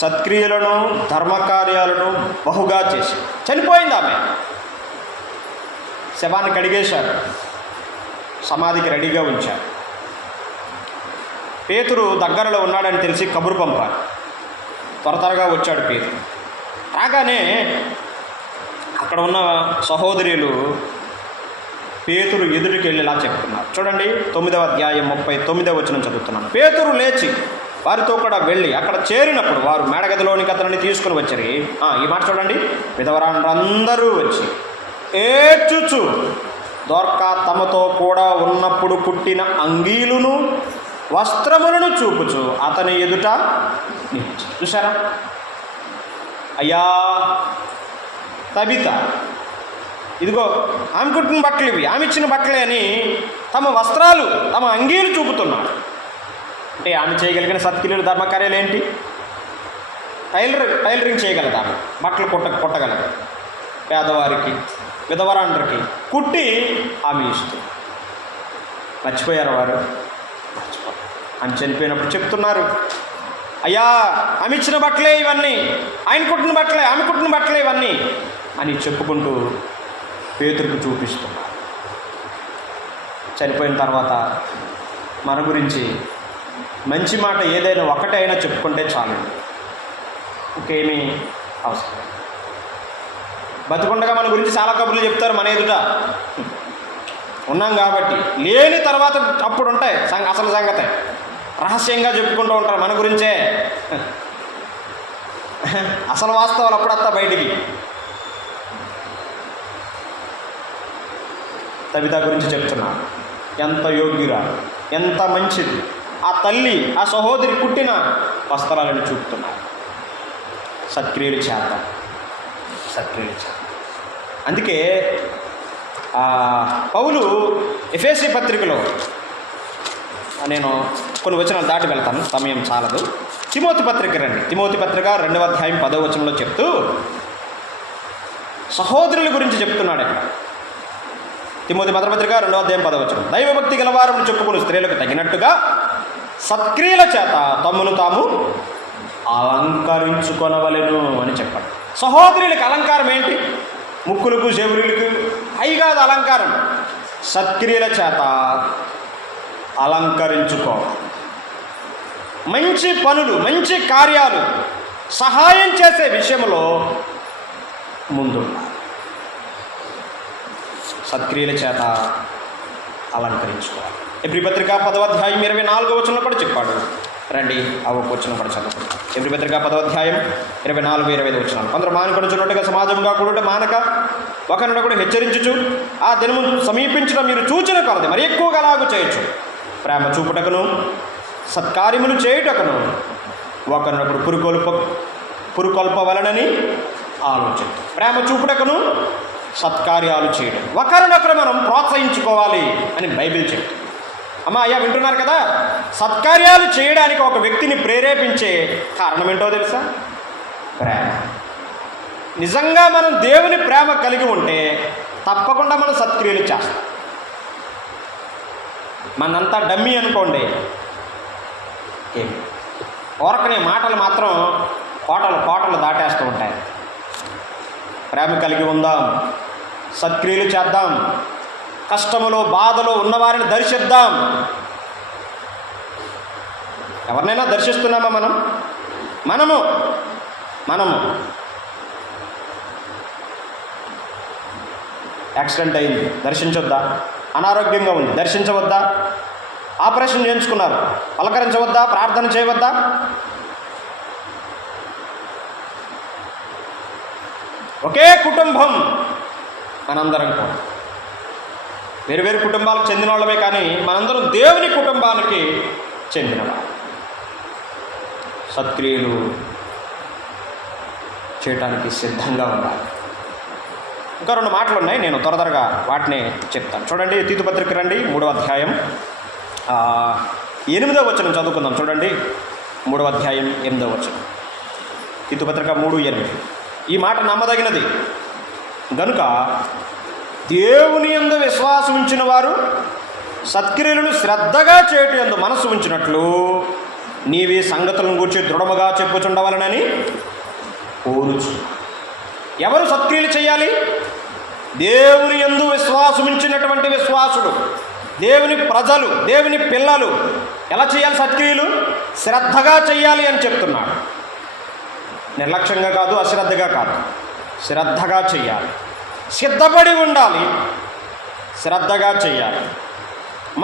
సత్క్రియలను, ధర్మకార్యాలను బహుగా చేసి చనిపోయింది. ఆమె శవాన్ని కడిగేశారు, సమాధికి రెడీగా ఉంచారు. పేతురు దగ్గరలో ఉన్నాడని తెలిసి కబురు పంపారు. త్వరగా వచ్చాడు పేతురు. రాగానే అక్కడ ఉన్న సహోదరులు పేతురు ఎదుటికి వెళ్ళి ఇలా చెప్తున్నారు. చూడండి, 9వ అధ్యాయం 39వ వచనం చదువుతున్నాను. పేతురు లేచి వారితో కూడా వెళ్ళి అక్కడ చేరినప్పుడు వారు మేడగదిలోనికి అతనిని తీసుకుని వచ్చారు. ఈ మాట చూడండి, విధవరాండ్రందరూ వచ్చి ఏడ్చుచు దొర్కా తమతో కూడా ఉన్నప్పుడు కుట్టిన అంగీలును వస్త్రములను చూపుచు అతని ఎదుట నిలిచి. చూసారా? అయ్యా తబిత, ఇదిగో ఆమె కుట్టిన బట్టలు ఇవి, ఆమె ఇచ్చిన బట్టలే అని తమ వస్త్రాలు, తమ అంగీలు చూపుతున్నాడు. అంటే ఆమె చేయగలిగిన సత్క్రియలు, ధర్మకార్యాలు ఏంటి? టైలరింగ్ చేయగలదు ఆమె, బట్టలు కుట్టగలదు. పేదవారికి, విధవరాండ్రికి కుట్టి ఆమె ఇస్తుంది. మర్చిపోయారు వారు? మర్చిపోయారు. ఆమె చనిపోయినప్పుడు చెప్తున్నారు, అయ్యా ఆమె ఇచ్చిన బట్టలే ఇవన్నీ, ఆయన కుట్టిన బట్టలే, ఆమె కుట్టిన బట్టలే ఇవన్నీ అని చెప్పుకుంటూ పేతురుకు చూపిస్తున్నారు. చనిపోయిన తర్వాత మన గురించి మంచి మాట ఏదైనా ఒకటైనా చెప్పుకుంటే చాలు, ఇంకేమీ అవసరం. బతుకుండగా మన గురించి చాలా కబుర్లు చెప్తారు మన ఎదుట ఉన్నాం కాబట్టి. లేని తర్వాత అప్పుడు ఉంటాయి అసలు సంగతే, రహస్యంగా చెప్పుకుంటూ ఉంటారు మన గురించే. అసలు వాస్తవాలు అప్పుడత్తా బయటికి. తబిత గురించి చెప్తున్నాను, ఎంత యోగ్యురా, ఎంత మంచిది. ఆ తల్లి, ఆ సహోదరి కుట్టిన వస్త్రాలను చూపుతున్నారు. సత్క్రియలు చేద్దాం, సత్క్రియలు చేద్దాం. అందుకే పౌలు ఎఫెసీ పత్రికలో, నేను కొన్ని వచనాలు దాటి వెళ్తాను, సమయం చాలదు. తిమోతి పత్రిక రండి. తిమోతి పత్రిక 2వ అధ్యాయం 10వ వచనంలో చెప్తూ సహోదరుల గురించి చెప్తున్నాడు ఇక్కడ. తిమోతి పత్రిక 2వ అధ్యాయం 10వ వచనం, దైవభక్తి గలవారని చెప్పుకుని స్త్రీలకు తగినట్టుగా సత్క్రియల చేత తమ్మును తాము అలంకరించుకొనవలెను అని చెప్పాడు. సహోదరులకు అలంకారం ఏంటి? ముక్కులకు చెవులకు అయి కాదు అలంకారం, సత్క్రియల చేత అలంకరించుకో. మంచి పనులు, మంచి కార్యాలు, సహాయం చేసే విషయంలో ముందు సత్క్రియల చేత అలంకరించుకోవాలి. ఎబ్రీ పత్రిక 10వ అధ్యాయం 24వ వచనంలో కూడా చెప్పాడు. రండి ఆ ఒక వచనం కూడా చదువుకుంటాం. ఎబ్రీ పత్రిక 10వ అధ్యాయం 24, 25 వచనాలు. కొందరు మానుకొనుచున్నట్టుగా సమాజంగా కూడుట మానక ఒకరినొకడు హెచ్చరించుచు ఆ దినము సమీపించడం మీరు చూచిన కొలది మరి ఎక్కువగా అలాగూ చేయొచ్చు. ప్రేమ చూపుటకును సత్కార్యములు చేయుటకును ఒకరినొకడు పురుకొల్పవలనని ఆలోచన. ప్రేమ చూపుటకును సత్కార్యాలు చేయడం, ఒకరినొకరు మనం ప్రోత్సహించుకోవాలి అని బైబిల్ చెప్తుంది. అమ్మా అయ్యా వింటున్నారు కదా, సత్కార్యాలు చేయడానికి ఒక వ్యక్తిని ప్రేరేపించే కారణం ఏంటో తెలుసా? ప్రేమ. నిజంగా మనం దేవుని ప్రేమ కలిగి ఉంటే తప్పకుండా మనం సత్క్రియలు చేస్తాం. మనంతా డమ్మీ అనుకోండి, ఓరకనే మాటలు మాత్రం కోటలు దాటేస్తూ ఉంటాయి. ప్రేమ కలిగి ఉందాం, సత్క్రియలు చేద్దాం, కష్టములో బాధలో ఉన్నవారిని దర్శిద్దాం. ఎవరినైనా దర్శిస్తున్నామా మనము యాక్సిడెంట్ అయింది, దర్శించొద్దా? అనారోగ్యంగా ఉంది, దర్శించవద్దా? ఆపరేషన్ చేయించుకున్నారు, పలకరించవద్దా? ప్రార్థన చేయవద్దా? ఒకే కుటుంబం మనందరం కూడా, వేరు కుటుంబాలకు చెందిన వాళ్ళమే, కానీ మనందరం దేవుని కుటుంబానికి చెందినవారు. సత్క్రియలు చేయటానికి సిద్ధంగా ఉండాలి. ఇంకా 2 మాటలు ఉన్నాయి, నేను త్వరగా వాటిని చెప్తాను. చూడండి, తీతు పత్రిక రండి, 3వ అధ్యాయం 8వ వచనం చదువుకుందాం. చూడండి, 3వ అధ్యాయం 8వ వచనం. తీతు పత్రిక 3:8. ఈ మాట నమ్మదగినది గనుక దేవుని యందు విశ్వాసం ఉంచిన వారు సత్క్రియలను శ్రద్ధగా చేయటం యందు మనసు ఉంచినట్లు నీవి సంగతులను గూర్చి దృఢముగా చెప్పుచుండవలనని కోరుచు. ఎవరు సత్క్రియలు చేయాలి? దేవుని యందు విశ్వాసం ఉంచినటువంటి విశ్వాసులు, దేవుని ప్రజలు, దేవుని పిల్లలు. ఎలా చేయాలి సత్క్రియలు? శ్రద్ధగా చేయాలి అని చెప్తున్నాడు. నిర్లక్ష్యంగా కాదు, అశ్రద్ధగా కాదు, శ్రద్ధగా చేయాలి. సిద్ధపడి ఉండాలి, శ్రద్ధగా చేయాలి,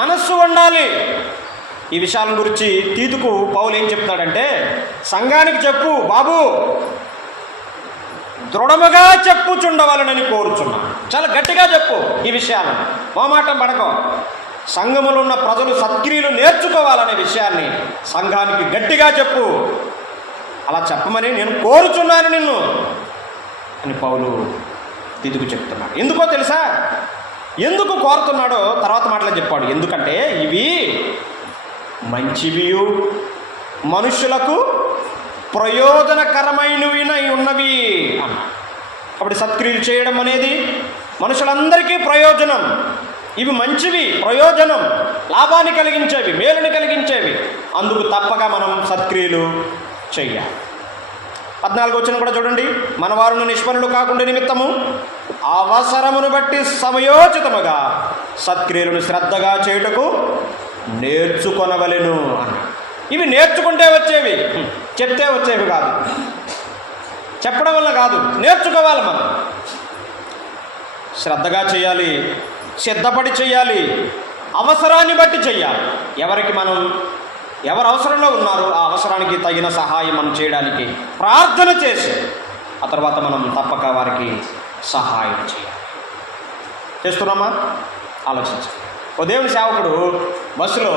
మనస్సు ఉండాలి. ఈ విషయాల గురించి తీతుకు పౌలు ఏం చెప్తాడంటే, సంఘానికి చెప్పు బాబు, దృఢముగా చెప్పుచుండవాలనని కోరుచున్నాను. చాలా గట్టిగా చెప్పు ఈ విషయాలను, మొహమాటం పడకో. సంఘములో ఉన్న ప్రజలు సత్క్రియలు నేర్చుకోవాలనే విషయాన్ని సంఘానికి గట్టిగా చెప్పు. అలా చెప్పమని నేను కోరుచున్నాను నిన్ను అని పౌలు తీతుకు చెప్తున్నాడు. ఎందుకో తెలుసా? ఎందుకు కోరుతున్నాడో తర్వాత మాటలో చెప్పాడు. ఎందుకంటే ఇవి మంచివియు మనుషులకు ప్రయోజనకరమైనవి ఉన్నవి అన్న. కాబట్టి సత్క్రియలు చేయడం అనేది మనుషులందరికీ ప్రయోజనం. ఇవి మంచివి, ప్రయోజనం, లాభాన్ని కలిగించేవి, మేలుని కలిగించేవి. అందుకు తప్పక మనం సత్క్రియలు చెయ్యాలి. 14వ వచనం కూడా చూడండి. మన వారును నిష్ఫలులు కాకుండా నిమిత్తము అవసరమును బట్టి సమయోచితముగా సత్క్రియలను శ్రద్ధగా చేయుటకు నేర్చుకొనవలెను అన్నాడు. ఇవి నేర్చుకుంటే వచ్చేవి, చెప్తే వచ్చేవి కాదు. చెప్పడం వల్ల కాదు, నేర్చుకోవాలి. మనం శ్రద్ధగా చేయాలి, సిద్ధపడి చేయాలి, అవసరాన్ని బట్టి చేయాలి. ఎవరు అవసరంలో ఉన్నారో ఆ అవసరానికి తగిన సహాయం మనం చేయడానికి ప్రార్థన చేసి ఆ తర్వాత మనం తప్పక వారికి సహాయం చేయాలి. చేస్తున్నామా? ఆలోచించాలి. ఓ దేవుని సేవకుడు బస్సులో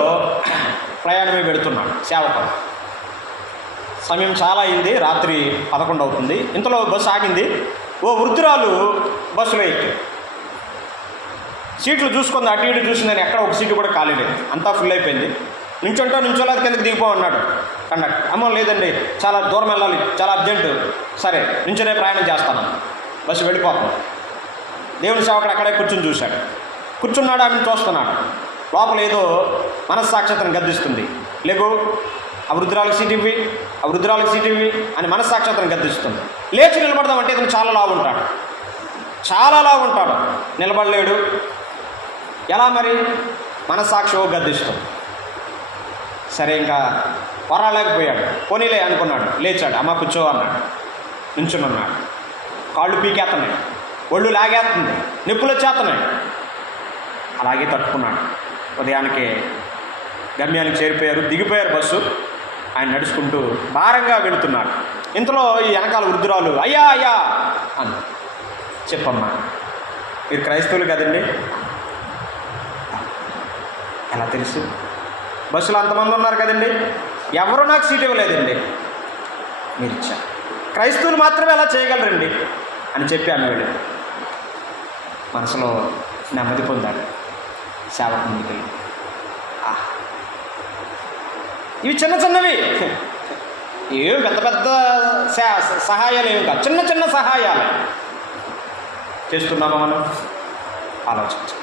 ప్రయాణమే పెడుతున్నాడు. సేవకుడు సమయం చాలా అయింది, రాత్రి 11 అవుతుంది. ఇంతలో బస్సు ఆగింది. ఓ వృద్ధురాలు బస్సులో ఎక్కి సీట్లు చూసుకుంది. అటు ఇటు చూసిందని ఎక్కడ ఒక సీటు కూడా ఖాళీ లేదు, అంతా ఫుల్ అయిపోయింది. నించోలేదు, కిందకి దిగిపో అన్నాడు కండక్టర్. అమ్మో లేదండి, చాలా దూరం వెళ్ళాలి, చాలా అర్జెంటు. సరే నించునే ప్రయాణం చేస్తాను. బస్సు వెళ్ళిపోతాం. దేవుని సేవకుడు అక్కడే కూర్చుని చూశాడు. కూర్చున్నాడు, ఆమెను చూస్తున్నాడు. లోపల ఏదో మనస్సాక్షతను గద్దిస్తుంది. లేకు ఆ వృద్ధురాలకు సీట్ ఇవ్వి, ఆ వృద్ధురాలకు సీట్ ఇవ్వి అని మనస్సాక్షతను గద్దిస్తుంది. లేచి నిలబడదామంటే ఇతను చాలా లావు ఉంటాడు, నిలబడలేడు. ఎలా మరి? మనస్సాక్షి గద్దిస్తుంది. సరే ఇంకా పోరాలేకపోయాడు. పోనీలే అనుకున్నాడు. లేచాడు. అమ్మ కూర్చో అన్నాడు. నించున్నాడు. కాళ్ళు పీకేస్తున్నాయి, ఒళ్ళు లాగేస్తుంది, నిప్పులు వచ్చేస్తున్నాయి. అలాగే తట్టుకున్నాడు. ఉదయానికి గమ్యానికి చేరిపోయారు, దిగిపోయారు బస్సు. ఆయన నడుచుకుంటూ భారంగా వెళుతున్నాడు. ఇంతలో ఈ వెనకాల వృద్ధురాలు అయ్యా అంది. చెప్పమ్మా, మీరు క్రైస్తవులు కదండి? ఎలా తెలుసు? బస్సులో అంతమంది ఉన్నారు కదండి, ఎవరు నాకు సీట్ ఇవ్వలేదండి, మీరు ఇచ్చారు. క్రైస్తవులు మాత్రమే అలా చేయగలరండి అని చెప్పి అన్నాడు. మనసులో నెమ్మది పొందాడు. సేవకు ముందుకు ఇవి చిన్నవి, ఏం పెద్ద సహాయాలు ఏమి కాదు, చిన్న సహాయాలు చేస్తున్నామా మనం? ఆలోచించాలి.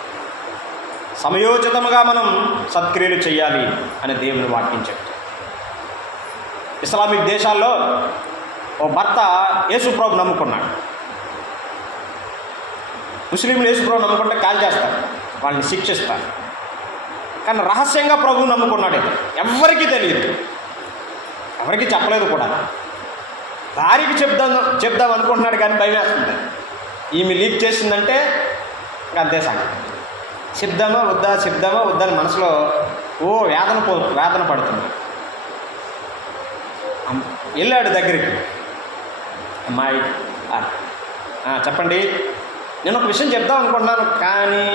సమయోచితముగా మనం సత్క్రియలు చేయాలి అని దేవుని వాక్యం చెప్తాం. ఇస్లామిక్ దేశాల్లో ఓ భర్త యేసుప్రభు నమ్ముకున్నాడు. ముస్లింలు యేసుప్రభు నమ్ముకుంటే కాల్ చేస్తారు, వాళ్ళని శిక్షిస్తారు. కానీ రహస్యంగా ప్రభువు నమ్ముకున్నాడు. ఎవ్వరికీ తెలియదు, ఎవరికి చెప్పలేదు కూడా. భార్యకి చెప్దాం అనుకుంటున్నాడు, కానీ భయం వేస్తుంది. ఈమె లీక్ చేసిందంటే అంతే సంగతి. చెప్దామా వద్దా అని మనసులో వేదన పడుతుంది. వెళ్ళాడు దగ్గరికి. అమ్మాయి చెప్పండి, నేను ఒక విషయం చెప్దాం అనుకుంటున్నాను కానీ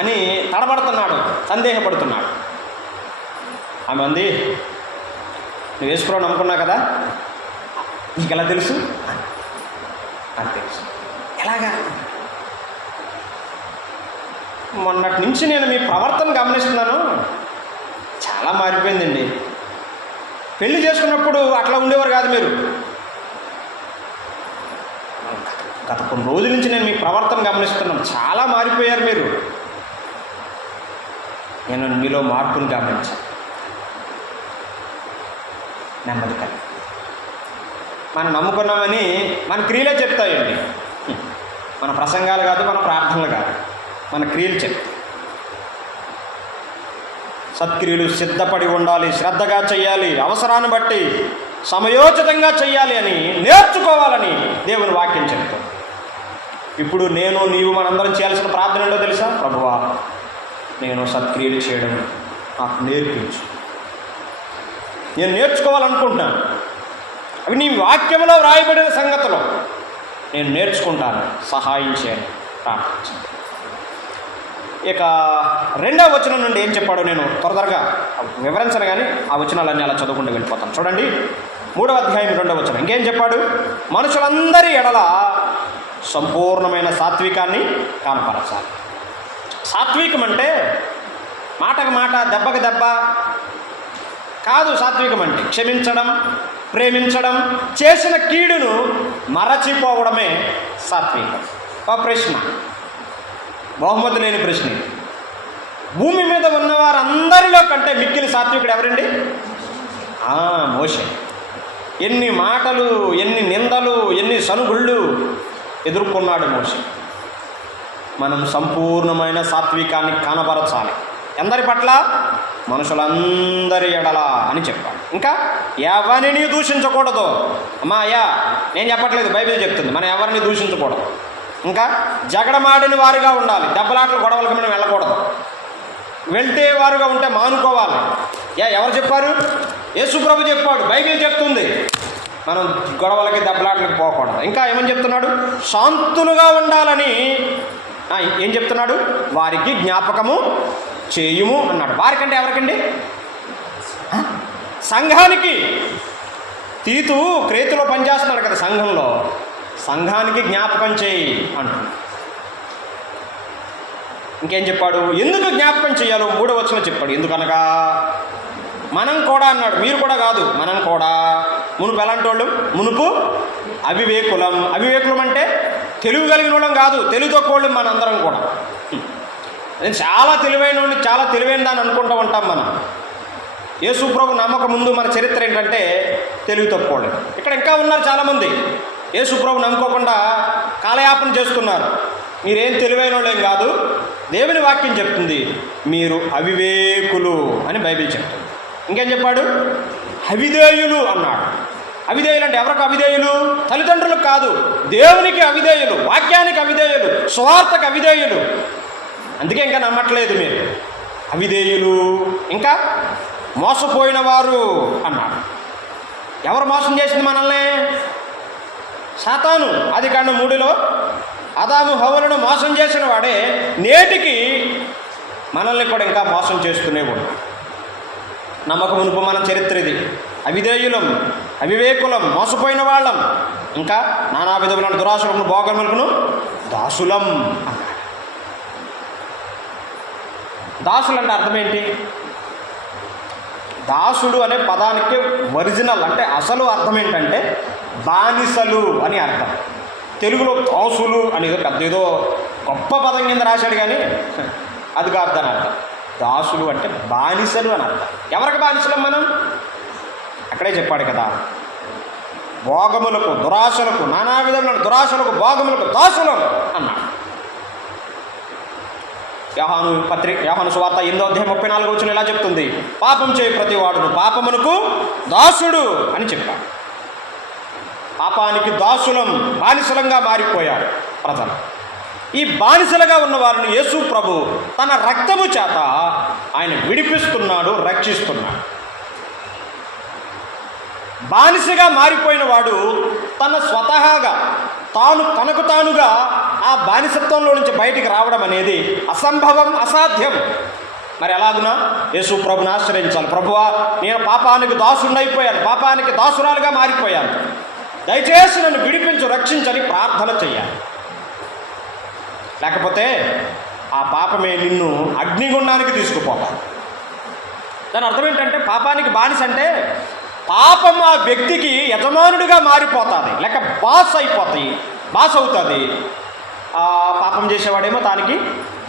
అని తడబడుతున్నాడు, సందేహపడుతున్నాడు. ఆమె అంది, నువ్వు యేసుప్రభువుని నమ్ముకున్నావు కదా, నీకు ఎలా తెలుసు? నాకు తెలుసు. ఎలాగా? మొన్నటి నుంచి నేను మీ ప్రవర్తన గమనిస్తున్నాను, చాలా మారిపోయిందండి. పెళ్లి చేసుకున్నప్పుడు అట్లా ఉండేవారు కాదు మీరు. గత కొన్ని రోజుల నుంచి నేను మీ ప్రవర్తన గమనిస్తున్నాను, చాలా మారిపోయారు మీరు. నేను మీలో మార్పును గమనించాను. నెమ్మది కలిగి మనం నమ్ముకున్నామని మన క్రియలే చెప్తాయండి. మన ప్రసంగాలు కాదు, మన ప్రార్థనలు కాదు, మన క్రియలు చెప్తాయి. సత్క్రియలు సిద్ధపడి ఉండాలి, శ్రద్ధగా చేయాలి, అవసరాన్ని బట్టి సమయోచితంగా చేయాలి అని నేర్చుకోవాలని దేవుని వాక్యం చెప్తాం. ఇప్పుడు నేను నీవు మనందరం చేయాల్సిన ప్రార్థన ఏంటో తెలుసా? ప్రభువా, నేను సత్క్రియలు చేయడం నాకు నేర్పించు. నేను నేర్చుకోవాలనుకుంటున్నాను, అవి నీ వాక్యంలో వ్రాయబడిన సంగతులు నేను నేర్చుకుంటాను, సహాయం చేయాలి, ప్రార్థించాను. ఇక 2వ వచనం నుండి ఏం చెప్పాడో నేను త్వరగా వివరించను, కానీ ఆ వచనాలన్నీ అలా చదువుకుంటూ వెళ్ళిపోతాను. చూడండి, 3వ అధ్యాయం 2వ వచనం ఇంకేం చెప్పాడు? మనుషులందరి ఎడల సంపూర్ణమైన సాత్వికాన్ని కనపరచాలి. సాత్వికం అంటే మాటకు మాట, దెబ్బకు దెబ్బ కాదు. సాత్వికం అంటే క్షమించడం, ప్రేమించడం, చేసిన కీడును మరచిపోవడమే సాత్వికం. ఒక ప్రశ్న, బహుమతి లేని ప్రశ్న. భూమి మీద ఉన్నవారందరిలో కంటే మిక్కిలి సాత్వికుడు ఎవరండి? మోషే. ఎన్ని మాటలు, ఎన్ని నిందలు, ఎన్ని సనుగుళ్ళు ఎదుర్కొన్నాడు మోషే. మనం సంపూర్ణమైన సాత్వికాన్ని కనబరచాలి. ఎందరి పట్ల? మనుషులందరి ఎడల అని చెప్పాడు. ఇంకా ఎవరిని దూషించకూడదు. అమ్మా అయ్యా నేను చెప్పట్లేదు, బైబిల్ చెప్తుంది మనం ఎవరిని దూషించకూడదు. ఇంకా జగడమాడిన వారుగా ఉండాలి, దెబ్బలాటలు గొడవలకు మనం వెళ్ళకూడదు. వెళ్తే వారుగా ఉంటే మానుకోవాలి. ఎవరు చెప్పారు? యేసు ప్రభు చెప్పాడు, బైబిల్ చెప్తుంది మనం గొడవలకి దెబ్బలాటలకు పోకూడదు. ఇంకా ఏమని చెప్తున్నాడు? శాంతులుగా ఉండాలని ఏం చెప్తున్నాడు? వారికి జ్ఞాపకము చేయుము అన్నాడు. వారికంటే ఎవరికండి? సంఘానికి. తీతు క్రేతులో పనిచేస్తున్నాడు కదా సంఘంలో, సంఘానికి జ్ఞాపకం చేయి అంటున్నాడు. ఇంకేం చెప్పాడు? ఎందుకు జ్ఞాపకం చేయాలో 3వ వచనంలో చెప్పాడు. ఎందుకనగా మనం కూడా అన్నాడు, మీరు కూడా కాదు, మనం కూడా మునుపు ఎలాంటి వాళ్ళు? మునుపు అవివేకులం. అవివేకులం అంటే తెలివి కలిగిన వాళ్ళం కాదు, తెలివి తక్కువ వాళ్ళం మనందరం కూడా. నేను చాలా తెలివైన వాడిని, చాలా తెలివైన దాన్ని అనుకుంటూ ఉంటాం మనం. యేసు ప్రభు నమ్మక ముందు మన చరిత్ర ఏంటంటే తెలివి తక్కువ వాళ్ళు. ఇక్కడ ఇంకా ఉన్నారు చాలామంది యేసు ప్రభు నమ్ముకోకుండా కాలయాపన చేస్తున్నారు. మీరేం తెలివైన వాళ్ళేం కాదు, దేవుని వాక్యం చెప్తుంది మీరు అవివేకులు అని బైబిల్ చెప్తుంది. ఇంకేం చెప్పాడు? అవిధేయులు అన్నాడు. అవిధేయులు అంటే ఎవరికి అవిధేయులు? తల్లిదండ్రులకు కాదు, దేవునికి అవిధేయులు, వాక్యానికి అవిధేయులు, స్వార్థకు అవిధేయులు. అందుకే ఇంకా నమ్మట్లేదు మీరు. అవిధేయులు. ఇంకా మోసపోయిన వారు అన్నాడు. ఎవరు మోసం చేసింది మనల్ని? సాతాను. ఆదికాండం 3లో ఆదాము హవ్వలను మోసం చేసిన వాడే నేటికి మనల్ని కూడా ఇంకా మోసం చేస్తూనే ఉన్నాడు. నమ్మకం మునుపు మన చరిత్ర ఇది. అవిధేయులం, అవివేకులం, మోసపోయిన వాళ్ళం, ఇంకా నానా విధములైన దురాశలను భోగములను దాసులం అన్నాడు. దాసులు అంటే అర్థం ఏంటి? దాసుడు అనే పదానికి ఒరిజినల్ అంటే అసలు అర్థం ఏంటంటే బానిసలు అని అర్థం. తెలుగులో దాసులు అని ఏదో గొప్ప పదం కింద రాశాడు, కానీ అది కాదు దాని అర్థం. దాసులు అంటే బానిసలు అని అర్థం. ఎవరికి బానిసలం మనం? అక్కడే చెప్పాడు కదా, భోగములకు, దురాశలకు, నానా విధములైన దురాశలకు, భోగములకు దాసులం అన్నాడు. యోహాను సువార్త 8:34 ఇలా చెప్తుంది, పాపం చేయి ప్రతి వాడును పాపమునకు దాసుడు అని చెప్పాడు. పాపానికి దాసులం, బానిసలంగా మారిపోయారు ప్రజలు. ఈ బానిసలుగా ఉన్న వారిని యేసు ప్రభు తన రక్తము చేత ఆయన విడిపిస్తున్నాడు, రక్షిస్తున్నాడు. బానిసగా మారిపోయిన వాడు తన స్వతహాగా తనకు తానుగా ఆ బానిసత్వంలో నుంచి బయటికి రావడం అనేది అసంభవం, అసాధ్యం. మరి ఎలాగునా? యేసు ప్రభుని ఆశ్రయించాలి. ప్రభువా, నేను పాపానికి దాసుడైపోయాను, పాపానికి దాసురాలుగా మారిపోయాను, దయచేసి నన్ను విడిపించు, రక్షించని ప్రార్థన చెయ్యాలి. లేకపోతే ఆ పాపమే నిన్ను అగ్నిగుండానికి తీసుకుపోతాను. దాని అర్థం ఏంటంటే పాపానికి బానిస అంటే పాపం ఆ వ్యక్తికి యజమానుడిగా మారిపోతుంది, లేక బాస్ అవుతుంది. ఆ పాపం చేసేవాడేమో దానికి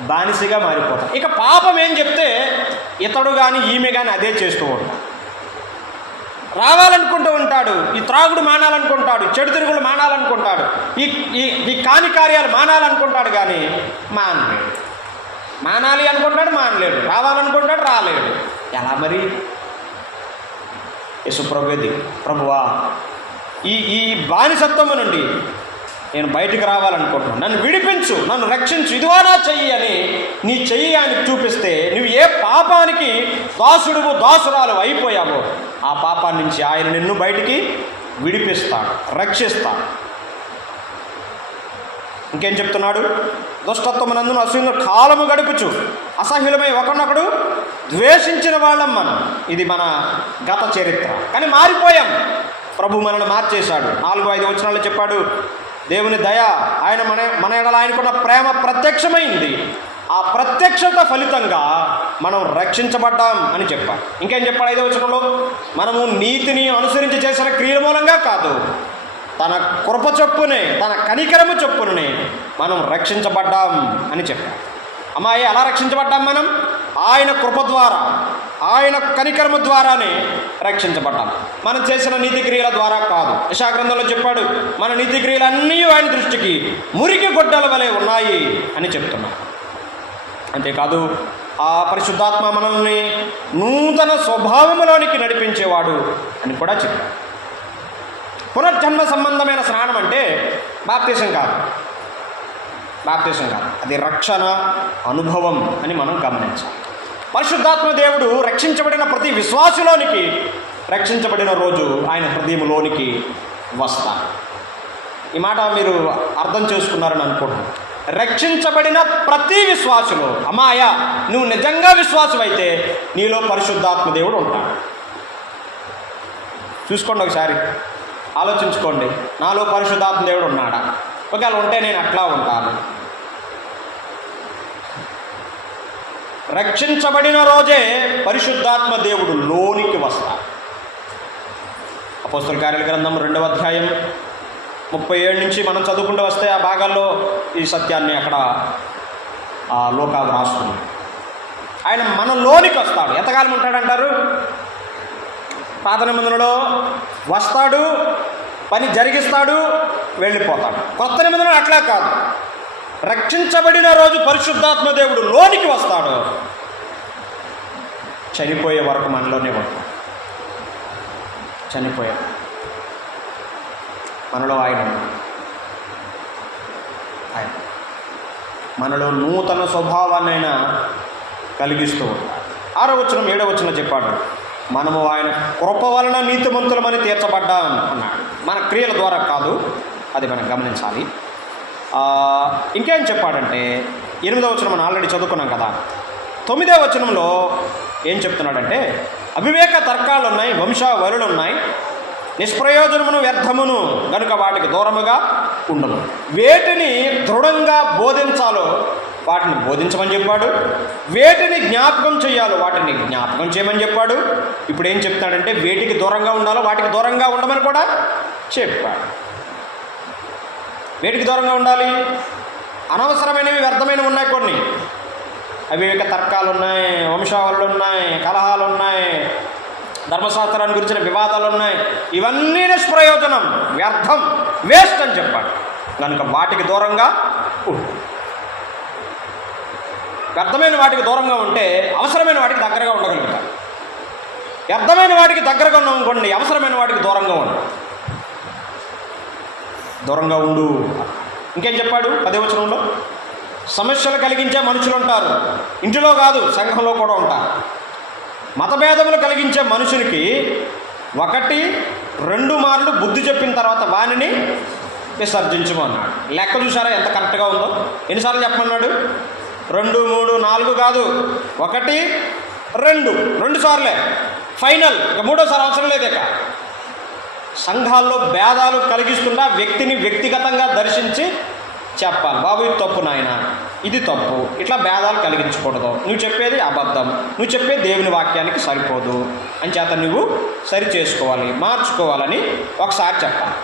బానిసగా మారిపోతాడు. ఇక పాపం ఏం చెప్తే ఇతడు కానీ ఈమె కానీ అదే చేస్తూ ఉంటాడు. రావాలనుకుంటూ ఉంటాడు, ఈ త్రాగుడు మానాలనుకుంటాడు, చెడు తిరుగులు మానాలనుకుంటాడు, ఈ కాని కార్యాలు మానాలనుకుంటాడు, కానీ మానలేడు. మానాలి అనుకుంటాడు, మానలేడు. రావాలనుకుంటాడు, రాలేడు. ఎలా మరి? యేసుప్రభుది, ప్రభువా ఈ బానిసత్వము నుండి నేను బయటికి రావాలనుకుంటున్నాను, నన్ను విడిపించు, నన్ను రక్షించు, ఇదివా నా చెయ్యి అని నీ చెయ్యి ఆయనకు చూపిస్తే నువ్వు ఏ పాపానికి దాసుడువు, దాసురాలు అయిపోయావో ఆ పాపాన్ని నుంచి ఆయన నిన్ను బయటికి విడిపిస్తాడు, రక్షిస్తాడు. ఇంకేం చెప్తున్నాడు? దుష్టత్వమునందును అసూయ కాలము గడుపుచు అసహ్యులమై ఒకరినొకడు ద్వేషించిన వాళ్ళం మనం. ఇది మన గత చరిత్ర. కానీ మారిపోయాం. ప్రభు మనల్ని మార్చేశాడు. 4-5 వచనాల్లో చెప్పాడు, దేవుని దయ, ఆయన మన ఎడల ఆయనకున్న ప్రేమ ప్రత్యక్షమైంది. ఆ ప్రత్యక్షత ఫలితంగా మనం రక్షించబడ్డాం అని చెప్పాడు. ఇంకేం చెప్పాడు 5వ వచనంలో? మనము నీతిని అనుసరించి చేసిన క్రియల మూలంగా కాదు, తన కృప చొప్పునే, తన కనికరము చొప్పునే మనం రక్షించబడ్డాం అని చెప్పాడు. అమ్మాయి ఎలా రక్షించబడ్డాం? మనం ఆయన కృప ద్వారా, ఆయన కనికరము ద్వారానే రక్షించబడ్డాం. మనం చేసిన నీతి క్రియల ద్వారా కాదు. యెషయా గ్రంథంలో చెప్పాడు, మన నీతి క్రియలన్నీ ఆయన దృష్టికి మురికి గొడ్డల వలె ఉన్నాయి అని చెప్తున్నాడు. అంతేకాదు ఆ పరిశుద్ధాత్మ మనల్ని నూతన స్వభావములోనికి నడిపించేవాడు అని కూడా చెప్పాడు. పునర్జన్మ సంబంధమైన స్నానం అంటే బాప్తిసం కాదు, అది రక్షణ అనుభవం అని మనం గమనించాలి. పరిశుద్ధాత్మ దేవుడు రక్షించబడిన ప్రతి విశ్వాసులోనికి రక్షించబడిన రోజు ఆయన హృదయంలోనికి వస్తారు. ఈ మాట మీరు అర్థం చేసుకున్నారని అనుకుంటున్నాను. రక్షించబడిన ప్రతి విశ్వాసులో, అమ్మాయ నువ్వు నిజంగా విశ్వాసమైతే నీలో పరిశుద్ధాత్మ దేవుడు ఉంటాడు. చూసుకోండి, ఒకసారి ఆలోచించుకోండి, నాలో పరిశుద్ధాత్మ దేవుడు ఉన్నాడా? ఒకవేళ ఉంటే నేను అట్లా ఉంటాను. రక్షించబడిన రోజే పరిశుద్ధాత్మ దేవుడు లోనికి వస్తాడు. అపోస్తలుల కార్యాల గ్రంథం 2వ అధ్యాయం 37 నుంచి మనం చదువుకుంటూ వస్తే ఆ భాగాల్లో ఈ సత్యాన్ని అక్కడ లోకా రాస్తుంది. ఆయన మన లోనికి వస్తాడు. ఎంతకాలం ఉంటాడంటారు? పాత నిబంధనలో వస్తాడు, పని జరిగిస్తాడు, వెళ్ళిపోతాడు. కొత్త నిబంధనలు అట్లా కాదు. రక్షించబడిన రోజు పరిశుద్ధాత్మ దేవుడు లోనికి వస్తాడు, చనిపోయే వరకు మనలోనే ఉంటాడు. చనిపోయే మనలో ఆయన మనలో నూతన స్వభావాన్నైనా కలిగిస్తూ ఉంటాడు. 6వ వచనం 7వ వచనం చెప్పాడు, మనము ఆయన కృప వలన నీతిమంతులమని తీర్చబడ్డాం అన్నాడు. మన క్రియల ద్వారా కాదు, అది మనం గమనించాలి. ఇంకేం చెప్పాడంటే 8వ వచనం మనం ఆల్రెడీ చదువుకున్నాం కదా. 9వ వచనంలో ఏం చెప్తున్నాడంటే, అవివేక తర్కాలు ఉన్నాయి, వంశావళులు ఉన్నాయి, నిష్ప్రయోజనమును వ్యర్థమును గనుక వాటికి దూరముగా ఉండము. వేటిని దృఢంగా బోధించాలో వాటిని బోధించమని చెప్పాడు. వేటిని జ్ఞాపకం చేయాలో వాటిని జ్ఞాపకం చేయమని చెప్పాడు. ఇప్పుడు ఏం చెప్తాడంటే, వేటికి దూరంగా ఉండాలో వాటికి దూరంగా ఉండమని కూడా చెప్పాడు. వేటికి దూరంగా ఉండాలి? అనవసరమైనవి, వ్యర్థమైనవి ఉన్నాయి కొన్ని. అవివేక తర్కాలు ఉన్నాయి, వంశావళులు ఉన్నాయి, కలహాలు ఉన్నాయి, ధర్మశాస్త్రాన్ని గురించిన వివాదాలు ఉన్నాయి. ఇవన్నీ నిష్ప్రయోజనం, వ్యర్థం, వేస్ట్ అని చెప్పాడు. కనుక వాటికి దూరంగా ఉండు. వ్యర్థమైన వాటికి దూరంగా ఉంటే అవసరమైన వాటికి దగ్గరగా ఉండగలుగుతాం. వ్యర్థమైన వాటికి దగ్గరగా ఉన్నాం అనుకోండి, అవసరమైన వాటికి దూరంగా ఉండు. ఇంకేం చెప్పాడు 10వ వచనంలో? సమస్యలు కలిగించే మనుషులు ఉంటారు, ఇంటిలో కాదు సంఘంలో కూడా ఉంటారు. మతభేదములు కలిగించే మనుషునికి 1-2 మార్లు బుద్ధి చెప్పిన తర్వాత వానిని విసర్జించమన్నాడు. లెక్క చూసారా ఎంత కరెక్ట్గా ఉందో? ఎన్నిసార్లు చెప్పమన్నాడు? 2, 3, 4 కాదు, 1, 2 సార్లే ఫైనల్. ఇక 3వసారి అవసరం లేదు. ఇక సంఘాల్లో భేదాలు కలిగిస్తున్నా వ్యక్తిని వ్యక్తిగతంగా దర్శించి చెప్పాలి, బాబు ఇది తప్పు నాయన, ఇది తప్పు, ఇట్లా భేదాలు కలిగించకూడదు, నువ్వు చెప్పేది అబద్ధం, నువ్వు చెప్పేది దేవుని వాక్యానికి సరిపోదు అని చేత నువ్వు సరి చేసుకోవాలి, మార్చుకోవాలని ఒకసారి చెప్పాలి.